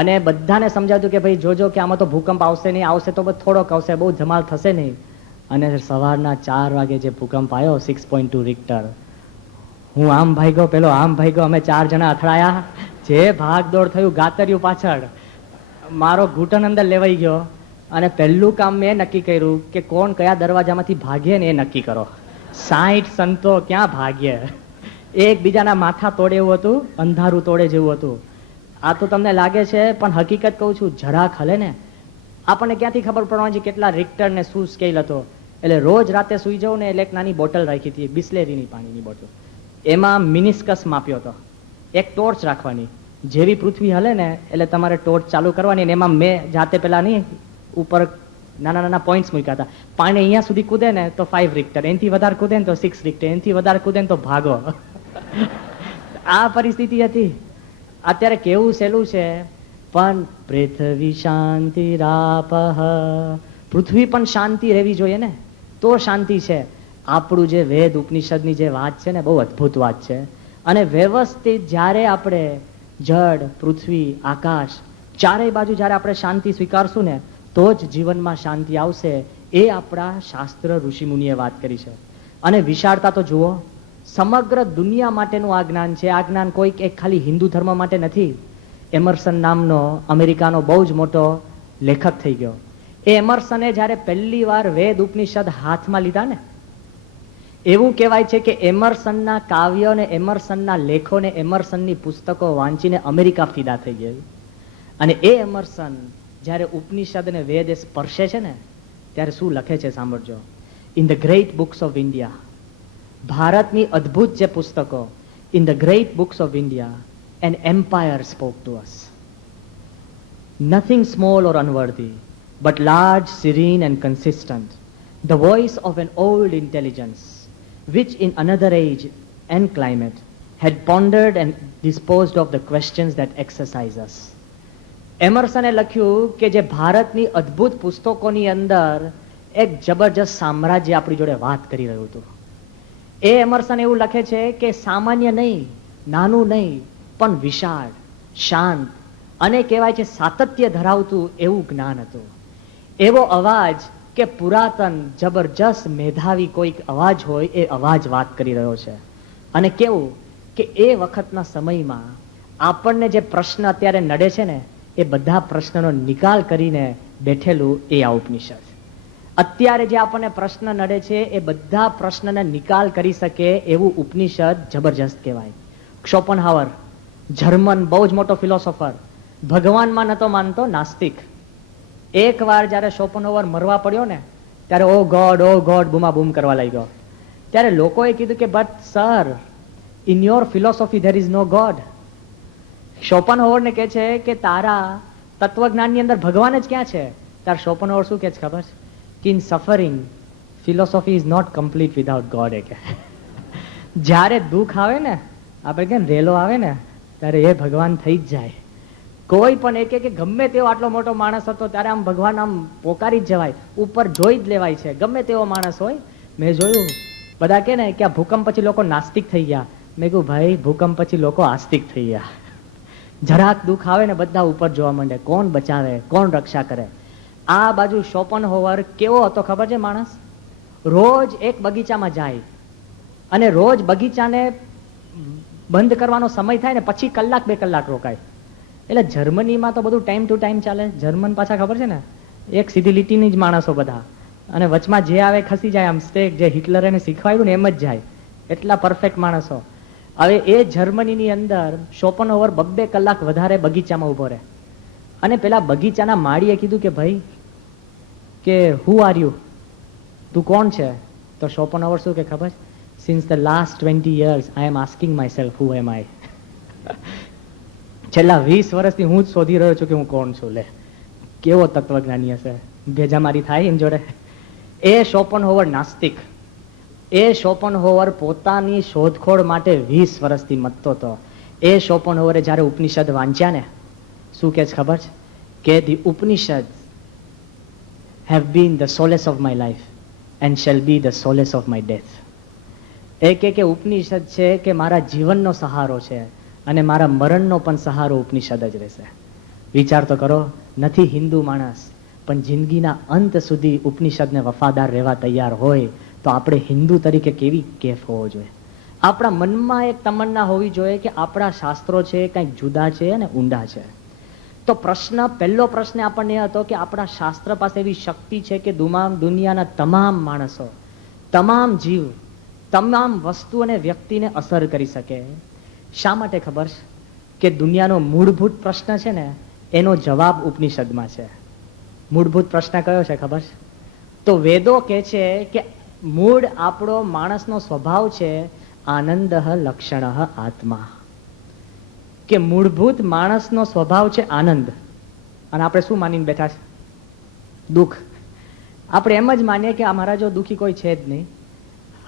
અને બધાને સમજાવતું કે ભાઈ જોજો કે આમાં તો ભૂકંપ આવશે નહીં, આવશે તો થોડોક આવશે, બહુ ધમાલ થશે નહીં. અને સવારના 4 વાગે જે ભૂકંપ આવ્યો 6.2 રિક્ટર, હું આમ ભાગ્યો, પેલો આમ ભાગ્યો, અમે 4 જણા અથડાયા. જે ભાગ દોડ થયું ગાતર્યું પાછળ, મારો ઘૂંટણ અંદર લેવાઈ ગયો. અને પહેલું કામ મેં નક્કી કર્યું કે કોણ કયા દરવાજામાંથી ભાગે ને એ નક્કી કરો. 60 સંતો ક્યાં ભાગ્યે, એકબીજાના માથા તોડે એવું હતું, અંધારું તોડે જેવું હતું. આ તો તમને લાગે છે, પણ હકીકત કહું છું, જરાક હલે ને આપણને ક્યાંથી ખબર પડવાની કેટલા રિક્ટર ને શું સ્કેલ હતો. એટલે રોજ રાતે સુઈ જાઉં ને, એટલે એક નાની બોટલ રાખી હતી, બિસ્લેરીની પાણીની બોટલ, એમાં મિનિસ્કસ માપ્યો હતો. એક ટોર્ચ રાખવાની, જેવી પૃથ્વી હલે ને એટલે તમારે ટોર્ચ ચાલુ કરવાની. અને એમાં મેં જાતે પેલા નહીં ઉપર નાના નાના પોઈન્ટ્સ મૂક્યા હતા. પાણી અહીંયા સુધી કૂદે ને તો 5 રિક્ટર, એનાથી વધારે કૂદે ને તો 6 રિક્ટર, એનાથી વધારે કૂદે ને તો ભાગો. આ પરિસ્થિતિ હતી. અત્યારે કેવું સહેલું છે, પણ પૃથ્વી શાંતિ રાપહ, પૃથ્વી પણ શાંતિ રહેવી જોઈએ ને, તો શાંતિ છે. આપણું જે વેદ ઉપનિષદની જે વાત છે ને, બહુ અદ્ભુત વાત છે. અને વ્યવસ્થિત જ્યારે આપણે જળ, પૃથ્વી, આકાશ, ચારેય બાજુ જ્યારે આપણે શાંતિ સ્વીકારશું ને, તો જ જીવનમાં શાંતિ આવશે. એ આપણા શાસ્ત્ર ઋષિમુનિએ વાત કરી છે. અને વિશાળતા તો જુઓ, સમગ્ર દુનિયા માટેનું આ જ્ઞાન છે. આ જ્ઞાન કોઈક એક ખાલી હિન્દુ ધર્મ માટે નથી. એમર્સન નામનો અમેરિકાનો બહુ જ મોટો લેખક થઈ ગયો. એ એમર્સને જ્યારે પહેલી વાર વેદ ઉપનિષદ હાથમાં લીધા ને, એવું કહેવાય છે કે એમર્સનના કાવ્ય ને એમર્સનના લેખો ને એમર્સનની પુસ્તકો વાંચીને અમેરિકા ફિદા થઈ ગઈ. અને એ એમર્સન જ્યારે ઉપનિષદ અને વેદ એ સ્પર્શે છે ને, ત્યારે શું લખે છે સાંભળજો. In the great books of India, ભારતની અદ્ભુત જે પુસ્તકો, in the great books of India an empire spoke to us. Nothing small or unworthy, but large, serene and consistent. The voice of an old intelligence, which in another age and climate had pondered and disposed of the questions that exercise us. એમર્સને લખ્યું કે જે ભારતની અદ્ભુત પુસ્તકોની અંદર એક જબરજસ્ત સામ્રાજ્ય આપણી જોડે વાત કરી રહ્યું હતું. એ એમર્સન એવું લખે છે કે સામાન્ય નહીં, નાનું નહીં, પણ વિશાળ, શાંત અને કહેવાય છે સાતત્ય ધરાવતું એવું જ્ઞાન હતું. એવો અવાજ કે પુરાતન જબરજસ્ત મેધાવી કોઈક અવાજ હોય એ અવાજ વાત કરી રહ્યો છે. અને કેવું કે એ વખતના સમયમાં આપણને જે પ્રશ્ન અત્યારે નડે છે ને, એ બધા પ્રશ્નનો નિકાલ કરીને બેઠેલું એ આ ઉપનિષદ. અત્યારે જે આપણને પ્રશ્ન નડે છે એ બધા પ્રશ્નને નિકાલ કરી શકે એવું ઉપનિષદ જબરજસ્ત કહેવાય. શોપનહાવર, જર્મન બહુ જ મોટો ફિલોસોફર, ભગવાનમાં નતો માનતો, નાસ્તિક. એક વાર જયારે શોપનહાવર મરવા પડ્યો ને, ત્યારે ઓ ગોડ બૂમા બૂમ કરવા લાગ્યો. ત્યારે લોકોએ કીધું કે but sir, in your philosophy there is no God. શોપનહાવરને કહે છે કે તારા તત્વજ્ઞાનની અંદર ભગવાન જ ક્યાં છે? ત્યારે શોપનહોવર શું કે છે ખબર છે? કે in suffering philosophy is not complete without God. એ કે જ્યારે દુઃખ આવે ને, આપણે કે રેલો આવે ને, ત્યારે એ ભગવાન થઈ જ જાય. કોઈ પણ એક કે ગમે તેવો આટલો મોટો માણસ હતો ત્યારે આમ ભગવાન આમ પોકારી જ જવાય, ઉપર જોઈ જ લેવાય છે, ગમે તેવો માણસ હોય. મેં જોયું બધા કે ને કે આ ભૂકંપ પછી લોકો નાસ્તિક થઈ ગયા. મેં કહ્યું ભાઈ, ભૂકંપ પછી લોકો આસ્તિક થઈ ગયા. જરાક દુઃખ આવે ને બધા ઉપર જોવા માંડે, કોણ બચાવે, કોણ રક્ષા કરે. આ બાજુ શોપનહોવર કેવો હતો ખબર છે? માણસ રોજ એક બગીચામાં જાય અને રોજ બગીચાને બંધ કરવાનો સમય થાય ને પછી કલાક 2 કલાક રોકાય. એટલે જર્મનીમાં તો બધું ટાઈમ ટુ ટાઈમ ચાલે. જર્મન પાછા ખબર છે ને, એક સીધી લીટીની જ માણસો બધા, અને વચમાં જે આવે ખસી જાય. આમ સ્ટેક જે હિટલરે શીખવાડ્યું ને એમ જ જાય. એટલા પરફેક્ટ માણસો. હવે એ જર્મનીની અંદર શોપનહોવર 2 કલાક વધારે બગીચામાં ઉભો રહે. અને પેલા બગીચાના માળીએ કીધું કે ભાઈ, કે હુ આર યુ, તું કોણ છે? તો શોપનહોવર શું કે ખબર? Since the last 20 years I am asking myself who am I. છેલ્લા 20 વર્ષથી હું જ શોધી રહ્યો છું કે હું કોણ છું. લે, કેવો તત્વજ્ઞાની હશે! ભેજામારી થાય એની જોડે. એ શોપનહોવર નાસ્તિક. એ શોપનહોવર પોતાની શોધખોળ માટે 20 વર્ષથી મથતો હતો. એ શોપનહોવરે જ્યારે ઉપનિષદ વાંચ્યા ને, શું કે ખબર છે? કે the Upanishad have been the solace of my life and shall be the solace of my death. એ કે ઉપનિષદ છે કે મારા જીવનનો સહારો છે અને મારા મરણનો પણ સહારો ઉપનિષદ જ રહેશે. વિચાર તો કરો, નથી હિન્દુ માણસ પણ જિંદગીના અંત સુધી ઉપનિષદને વફાદાર રહેવા તૈયાર હોય તો આપણે હિન્દુ તરીકે કેવી કેફ હોવો જોઈએ? આપણા મનમાં એક તમન્ના હોવી જોઈએ કે આપણા શાસ્ત્રો છે કંઈક જુદા છે અને ઊંડા છે. તો પહેલો પ્રશ્ન આપણને એ હતો કે આપણા શાસ્ત્ર પાસે એવી શક્તિ છે કે દુનિયાના તમામ માણસો, તમામ જીવ, તમામ વસ્તુ અને વ્યક્તિને અસર કરી શકે. શા માટે ખબર છે? કે દુનિયાનો મૂળભૂત પ્રશ્ન છે ને, એનો જવાબ ઉપનિષદમાં છે. મૂળભૂત પ્રશ્ન કયો છે ખબર છે? તો વેદો કહે છે કે મૂળ આપણો માણસનો સ્વભાવ છે આનંદ લક્ષણ આત્મા. કે મૂળભૂત માણસનો સ્વભાવ છે આનંદ. અને આપણે શું માનીને બેઠા છે? દુઃખ. આપણે એમ જ માનીએ કે અમારા જો દુઃખી કોઈ છે જ નહીં.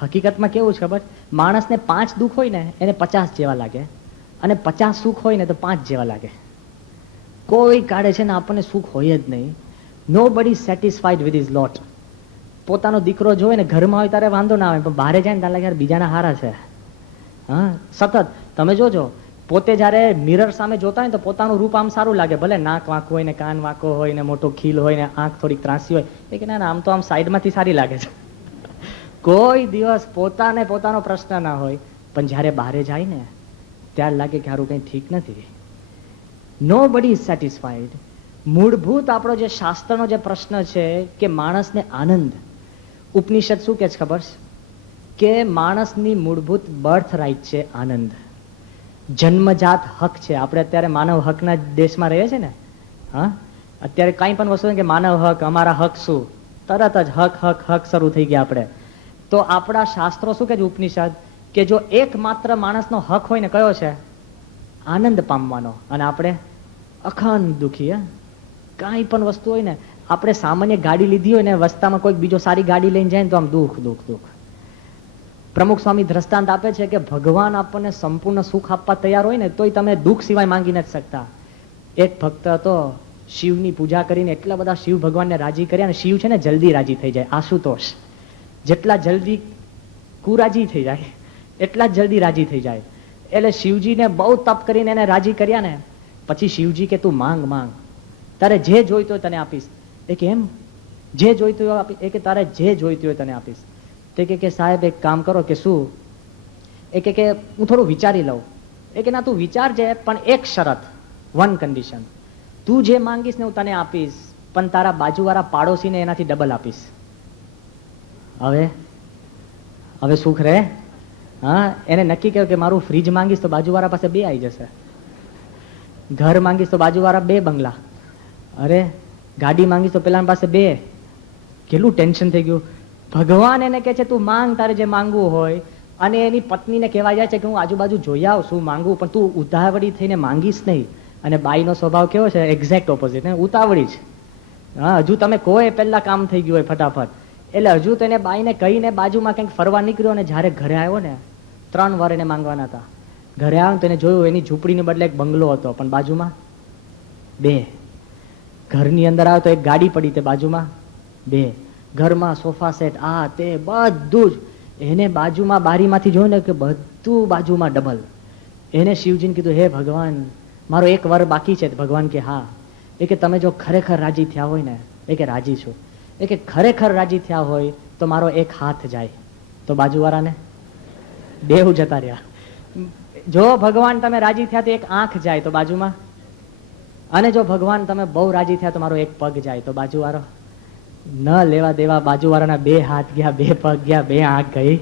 હકીકતમાં કેવું છે ખબર? માણસને 5 દુઃખ હોય ને એને 50 જેવા લાગે, અને 50 સુખ હોય ને તો 5 જેવા લાગે. કોઈ કાઢે છે ને આપણને સુખ હોય જ નહીં. નોબડી સેટિસ્ફાઈડ વિથ હિઝ લોટ. પોતાનો દીકરો જોવે ને ઘરમાં હોય ત્યારે વાંધો ના આવે, પણ બહાર જાય ને ત્યારે લાગે બીજાના હારા છે. હા, સતત તમે જોજો, પોતે જયારે મિરર સામે જોતા હોય તો પોતાનું રૂપ આમ સારું લાગે, ભલે નાક વાંકું હોય ને કાન વાંકો હોય ને મોટો ખીલ હોય ને આંખ થોડીક ત્રાસી હોય, એ કે ના આમ તો આમ સાઈડમાંથી સારી લાગે છે. કોઈ દિવસ પોતાનો પ્રશ્ન ના હોય, પણ જયારે બહાર જાય ને ત્યારે લાગે કે હારું કઈ ઠીક નથી. Nobody is satisfied. મૂળભૂત આપણો જે શાસ્ત્રનો જે પ્રશ્ન છે કે માણસને આનંદ. ઉપનિષદ શું કે છે ખબર છે? કે માણસની મૂળભૂત બર્થ રાઈટ છે આનંદ. જન્મજાત હક છે. આપણે અત્યારે માનવ હકના દેશમાં રહીએ છીએ ને. હા, અત્યારે કઈ પણ વસ્તુ કે માનવ હક, અમારા હક શું, તરત જ હક શરૂ થઈ ગયા આપણે. તો આપણા શાસ્ત્રો શું કે છે ઉપનિષદ? કે જો એકમાત્ર માણસનો હક હોય ને કયો છે? આનંદ પામવાનો. અને આપણે અખંડ દુઃખી. કાંઈ પણ વસ્તુ હોય ને, આપણે સામાન્ય ગાડી લીધી હોય ને રસ્તામાં કોઈક બીજો સારી ગાડી લઈને જાય ને તો આમ દુઃખ. પ્રમુખ સ્વામી દ્રષ્ટાંત આપે છે કે ભગવાન આપણને સંપૂર્ણ સુખ આપવા તૈયાર હોય ને તોય તમે દુઃખ સિવાય માંગી નથી શકતા. એક ભક્ત હતો, શિવની પૂજા કરીને એટલા બધા શિવ ભગવાનને રાજી કર્યા, અને શિવ છે ને જલ્દી રાજી થઈ જાય. આશુતોષ જેટલા જલ્દી કુરાજી થઈ જાય એટલા જ જલ્દી રાજી થઈ જાય. એટલે શિવજીને બહુ તપ કરીને એને રાજી કર્યા ને પછી શિવજી કે તું માંગ, તારે જે જોઈતું હોય તને આપીશ. એ કે એમ જે જોઈતું હોય આપીશ? એ કે તારે જે જોઈતું હોય તને આપીશ. તે કે સાહેબ એક કામ કરો. કે શું? એ કે હું થોડું વિચારી લઉં. એ કે ના તું વિચારજે, પણ એક શરત, વન કન્ડિશન, તું જે માંગીશ ને હું તને આપીશ, પણ તારા બાજુવાળા પાડોશીને એનાથી ડબલ આપીશ. હવે સુખ રહે? હા, એને નક્કી કર્યું કે મારું ફ્રીજ માંગીશ તો બાજુવાળા પાસે 2 આવી જશે, ઘર માંગીશ તો બાજુવાળા 2 બંગલા, અરે ગાડી માંગીશ તો પેલા પાસે 2. કેટલું ટેન્શન થઈ ગયું. ભગવાન એને કહે છે તું માંગ તારે જે માંગવું હોય, અને એની પત્નીને કહેવા જાય છે કે હું આજુબાજુ જોઈ આવ શું માંગવું, પણ તું ઉતાવળી થઈને માંગીશ નહીં. અને બાઈનો સ્વભાવ કેવો છે? એક્ઝેક્ટ ઓપોઝિટ, ઉતાવળી જ. હા, હજુ તમે કહો એ પહેલા કામ થઈ ગયું હોય ફટાફટ. એટલે હજુ તેને બાઈને કહીને બાજુમાં કંઈક ફરવા નીકળ્યો ને જ્યારે ઘરે આવ્યો ને 3 વાર એને માંગવાના હતા. ઘરે આવ્યો ને તેને જોયું એની ઝૂંપડીને બદલે એક બંગલો હતો, પણ બાજુમાં 2. ઘરની અંદર આવ્યો તો એક ગાડી પડી, તે બાજુમાં 2. ઘરમાં સોફા સેટ, આ તે બધું જ એને બાજુમાં બારીમાંથી જોયું ને કે બધું બાજુમાં ડબલ. એને શિવજીને કીધું, હે ભગવાન, મારો 1 વર બાકી છે. ભગવાન કે હા. એ કે તમે જો ખરેખર રાજી થયા હોય ને, એ કે રાજી છું. એ કે ખરેખર રાજી થયા હોય તો મારો 1 હાથ જાય, તો બાજુવાળાને 2 જતા રહ્યા. જો ભગવાન તમે રાજી થયા તો 1 આંખ જાય, તો બાજુમાં. અને જો ભગવાન તમે બહુ રાજી થયા તો મારો 1 પગ જાય, તો બાજુવાળો. ન લેવા દેવા, બાજુવાળાના 2 હાથ ગયા, 2 પગ ગયા, 2 આંખ ગઈ.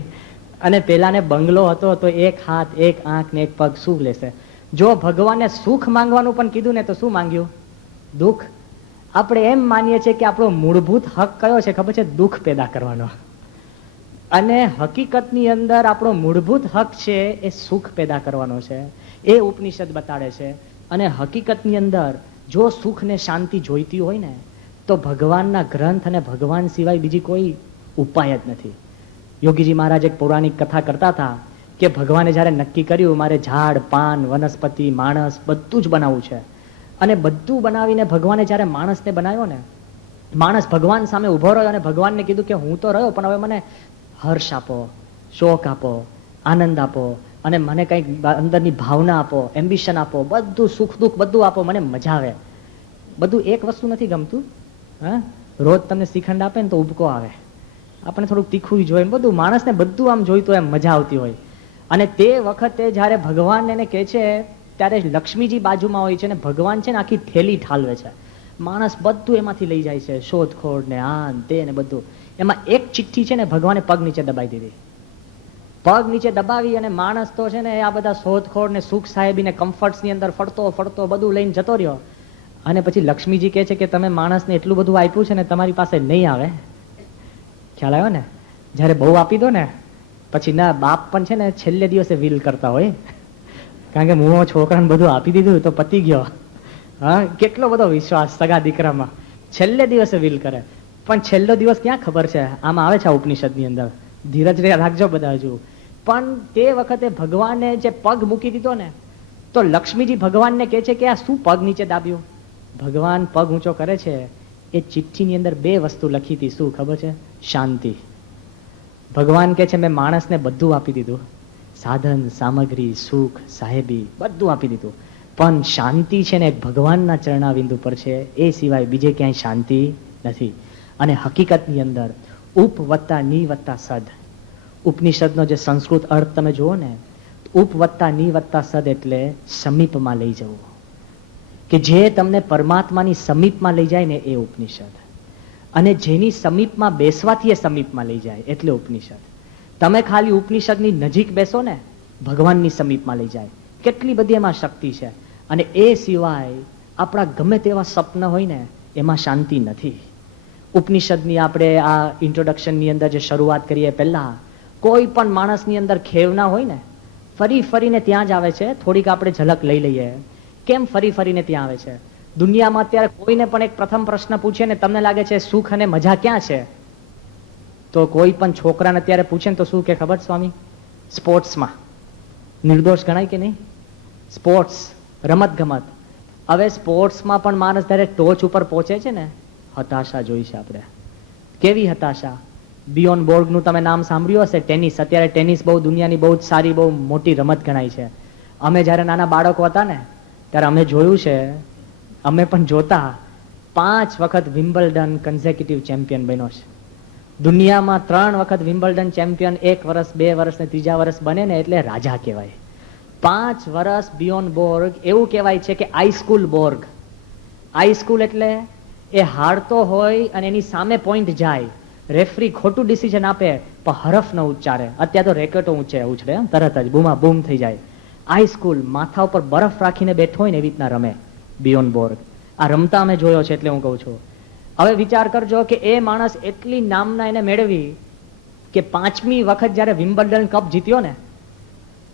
અને પેલાને બંગલો હતો તો 1 હાથ, 1 આંખ ને 1 પગ શું લેશે? જો ભગવાને સુખ માંગવાનું પણ કીધું ને તો શું માંગ્યું? દુઃખ. આપણે એમ માનીએ છીએ કે આપણો મૂળભૂત હક કયો છે ખબર છે? દુઃખ પેદા કરવાનો. અને હકીકતની અંદર આપણો મૂળભૂત હક છે એ સુખ પેદા કરવાનો છે. એ ઉપનિષદ બતાડે છે. અને હકીકતની અંદર જો સુખ ને શાંતિ જોઈતી હોય ને તો ભગવાનના ગ્રંથ અને ભગવાન સિવાય બીજી કોઈ ઉપાય જ નથી. યોગીજી મહારાજ એક પૌરાણિક કથા કરતા હતા કે ભગવાને જયારે નક્કી કર્યું મારે ઝાડ, પાન, વનસ્પતિ, માણસ બધું જ બનાવવું છે, અને બધું બનાવીને ભગવાને જયારે માણસને બનાવ્યો ને, માણસ ભગવાન સામે ઉભો રહ્યો અને ભગવાનને કીધું કે હું તો રહ્યો, પણ હવે મને હર્ષ આપો, શોક આપો, આનંદ આપો, અને મને કંઈક અંદરની ભાવના આપો, એમ્બિશન આપો, બધું સુખ દુઃખ બધું આપો, મને મજા આવે. બધું એક વસ્તુ નથી ગમતું. હા, રોજ તમને શ્રીખંડ આપે ને તો ઉબકો આવે, આપણે થોડુંક તીખું જોઈએ, બધું માણસને બધું આમ જોઈતું એમ મજા આવતી હોય. અને તે વખતે જયારે ભગવાન એને કહે છે ત્યારે લક્ષ્મીજી બાજુમાં હોય છે, ને ભગવાન છે ને આખી થેલી ઠાલવે છે. માણસ બધું એમાંથી લઈ જાય છે, શોધખોળ ને આ તે ને બધું. એમાં એક ચિઠ્ઠી છે ને ભગવાને પગ નીચે દબાઈ દીધી. પગ નીચે દબાવી અને માણસ તો છે ને આ બધા શોધખોળ ને સુખ સાહેબી ને કમ્ફર્ટ્સ ની અંદર ફરતો ફરતો બધું લઈને જતો રહ્યો. અને પછી લક્ષ્મીજી કહે છે કે તમે માણસને એટલું બધું આપ્યું છે ને તમારી પાસે નહીં આવે. ખ્યાલ આવ્યો ને? જયારે બહુ આપી દો ને પછી ના, બાપ પણ છે ને છેલ્લે દિવસે વિલ કરતા હોય, કારણ કે હું છોકરાને બધું આપી દીધું તો પતી ગયો. હા, કેટલો બધો વિશ્વાસ સગા દીકરામાં, છેલ્લે દિવસે વિલ કરે. પણ છેલ્લો દિવસ ક્યાં ખબર છે? આમાં આવે છે ઉપનિષદની અંદર, ધીરજ રાખજો બધા. હજુ પણ તે વખતે ભગવાને જે પગ મૂકી દીધો ને તો લક્ષ્મીજી ભગવાનને કહે છે કે આ શું પગ નીચે દાબ્યું? ભગવાન પગ ઊંચો કરે છે, એ ચિઠ્ઠીની અંદર 2 વસ્તુ લખી હતી. શું ખબર છે? શાંતિ. ભગવાન કે છે મેં માણસને બધું આપી દીધું, સાધન, સામગ્રી, સુખ, સાહેબી બધું આપી દીધું, પણ શાંતિ છે ને એક ભગવાનના ચરણાવિંદુ પર છે, એ સિવાય બીજે ક્યાંય શાંતિ નથી. અને હકીકતની અંદર ઉપ વત્તા ની વત્તા સદ, ઉપનિષદનો જે સંસ્કૃત અર્થ તમે જુઓ ને, ઉપ વત્તા ની વત્તા સદ એટલે સમીપમાં લઈ જવું, કે જે તમને પરમાત્માની સમીપમાં લઈ જાય ને એ ઉપનિષદ. અને જેની સમીપમાં બેસવાથી એ સમીપમાં લઈ જાય એટલે ઉપનિષદ. તમે ખાલી ઉપનિષદની નજીક બેસો ને ભગવાનની સમીપમાં લઈ જાય. કેટલી બધી એમાં શક્તિ છે. અને એ સિવાય આપણા ગમે તેવા સપન હોય ને એમાં શાંતિ નથી. ઉપનિષદની આપણે આ ઇન્ટ્રોડક્શનની અંદર જે શરૂઆત કરીએ પહેલા, કોઈ પણ માણસની અંદર ખેવના હોય ને ફરી ફરીને ત્યાં જ આવે છે. થોડીક આપણે ઝલક લઈ લઈએ કેમ ફરી ફરીને ત્યાં આવે છે. દુનિયામાં અત્યારે કોઈને પણ એક પ્રથમ પ્રશ્ન પૂછે ને તમને લાગે છે સુખ અને મજા ક્યાં છે, તો કોઈ પણ છોકરાને અત્યારે પૂછે ને તો શું કે ખબર સ્વામી? સ્પોર્ટ્સમાં. નિર્દોષ ગણાય કે નહીં? સ્પોર્ટ્સ, રમત ગમત. હવે સ્પોર્ટ્સમાં પણ માણસ જ્યારે ટોચ ઉપર પહોંચે છે ને હતાશા જોઈ છે આપણે. કેવી હતાશા? બિયોન બોર્ગનું તમે નામ સાંભળ્યું હશે, ટેનિસ. અત્યારે ટેનિસ બહુ દુનિયાની બહુ જ સારી બહુ મોટી રમત ગણાય છે. અમે જ્યારે નાના બાળકો હતા ને ત્યારે અમે જોયું છે, અમે પણ જોતા, 5 વખત વિમ્બલ્ડન કન્ઝેક્યુટિવ ચેમ્પિયન બન્યો છે. દુનિયામાં 3 વખત વિમ્બલ્ડન ચેમ્પિયન 1 વર્ષ 2 વર્ષ ને 3જા વર્ષ બને ને એટલે રાજા કહેવાય. 5 વર્ષ બિયોન બોર્ગ, એવું કહેવાય છે કે આઈ સ્કૂલ બોર્ગ. આઈ સ્કૂલ એટલે એ હારતો હોય અને એની સામે પોઈન્ટ જાય, રેફરી ખોટું ડિસિઝન આપે પણ હરફ ન ઉચ્ચારે. અત્યારે તો રેકેટો ઉછળે તરત જ બૂમા બૂમ થઈ જાય. આઈ સ્કૂલ માથા ઉપર બરફ રાખીને બેઠો હોય ને એવી રીતના રમે બિયોન બોર્ગ. આ રમતા અમે જોયો છે એટલે હું કહું છું. હવે વિચાર કરજો કે એ માણસ એટલી નામના એને મેળવી કે 5મી વખત જયારે વિમ્બલ્ડન કપ જીત્યો ને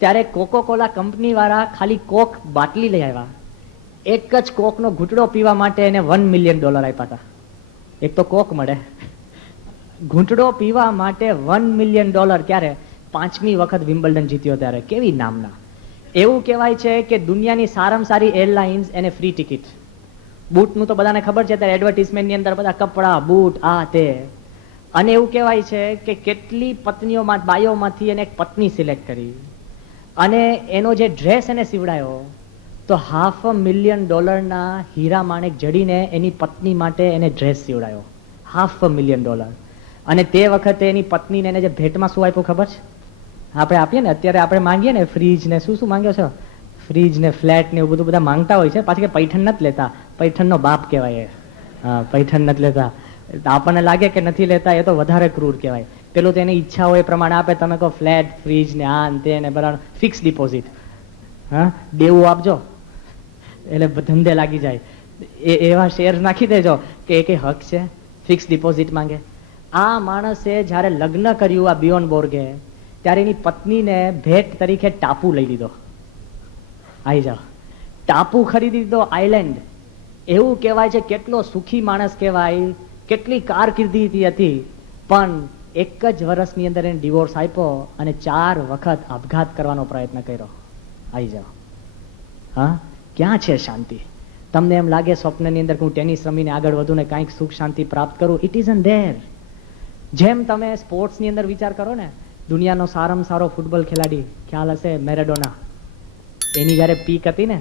ત્યારે કોકો કોલા કંપની વાળા ખાલી કોક બાટલી લઈ આવ્યા. એક જ કોકનો ઘૂંટડો પીવા માટે એને $1 મિલિયન આપ્યા હતા. એક તો કોક મળે, ઘૂંટડો પીવા માટે $1 મિલિયન. ક્યારે? 5મી વખત વિમ્બલ્ડન જીત્યો ત્યારે. કેવી નામના. એવું કહેવાય છે કે દુનિયાની સારામાં સારી એરલાઇન્સ એને ફ્રી ટિકિટ. બૂટનું તો બધાને ખબર છે, ત્યારે એડવર્ટિઝમેન્ટની અંદર બધા કપડા, બૂટ, આ તે. અને એવું કહેવાય છે કે કેટલી પત્નીઓમાં, બાઈઓમાંથી એને એક પત્ની સિલેક્ટ કરી અને એનો જે ડ્રેસ એને સીવડાયો તો $500,000 ના હીરા માણેક જડીને એની પત્ની માટે એને ડ્રેસ સીવડાયો. $500,000. અને તે વખતે એની પત્નીને એને જે ભેટમાં શું આપ્યું ખબર છે? આપણે આપીએ ને, અત્યારે આપણે માંગીએ ને ફ્રીજ ને શું માંગ્યો છે? ફ્રીજ ને ફ્લેટ ને એવું બધું બધા માંગતા હોય છે. પાછી કે પૈઠણ નથી લેતા, પૈઠણનો બાપ કહેવાય. હા, પૈઠણ નથી લેતા. આપણને લાગે કે નથી લેતા, એ તો વધારે ક્રૂર કહેવાય. પેલું તો એની ઈચ્છા હોય એ પ્રમાણે આપે. તમે કહો ફ્લેટ, ફ્રીજ ને આ તે ને બરાબર ફિક્સ ડિપોઝિટ, હા દેવું આપજો એટલે ધંધે લાગી જાય. એવા શેર નાખી દેજો કે એ કઈ હક છે? ફિક્સ ડિપોઝિટ માંગે. આ માણસે જ્યારે લગ્ન કર્યું આ બિયોન બોર્ગે, ત્યારે એની પત્નીને ભેટ તરીકે ટાપુ લઈ લીધો. આવી જાઓ, ટાપુ ખરીદી દીધો, આઈલેન્ડ. એવું કહેવાય છે કેટલો સુખી માણસ કહેવાય, કેટલી કારકિર્દી હતી, પણ એક જ વર્ષની અંદર એને ડિવોર્સ આપ્યો અને 4 વખત આપઘાત કરવાનો પ્રયત્ન કર્યો. આવી જાઓ. હા, ક્યાં છે શાંતિ? તમને એમ લાગે સ્વપ્નની અંદર કે હું ટેનિસ રમીને આગળ વધું ને કાંઈક સુખ શાંતિ પ્રાપ્ત કરું? It is an there. જેમ તમે સ્પોર્ટ્સની અંદર વિચાર કરો ને, દુનિયાનો સારામાં સારો ફૂટબોલ ખેલાડી ખ્યાલ હશે, મેરાડોના. એની જ્યારે પીક હતી ને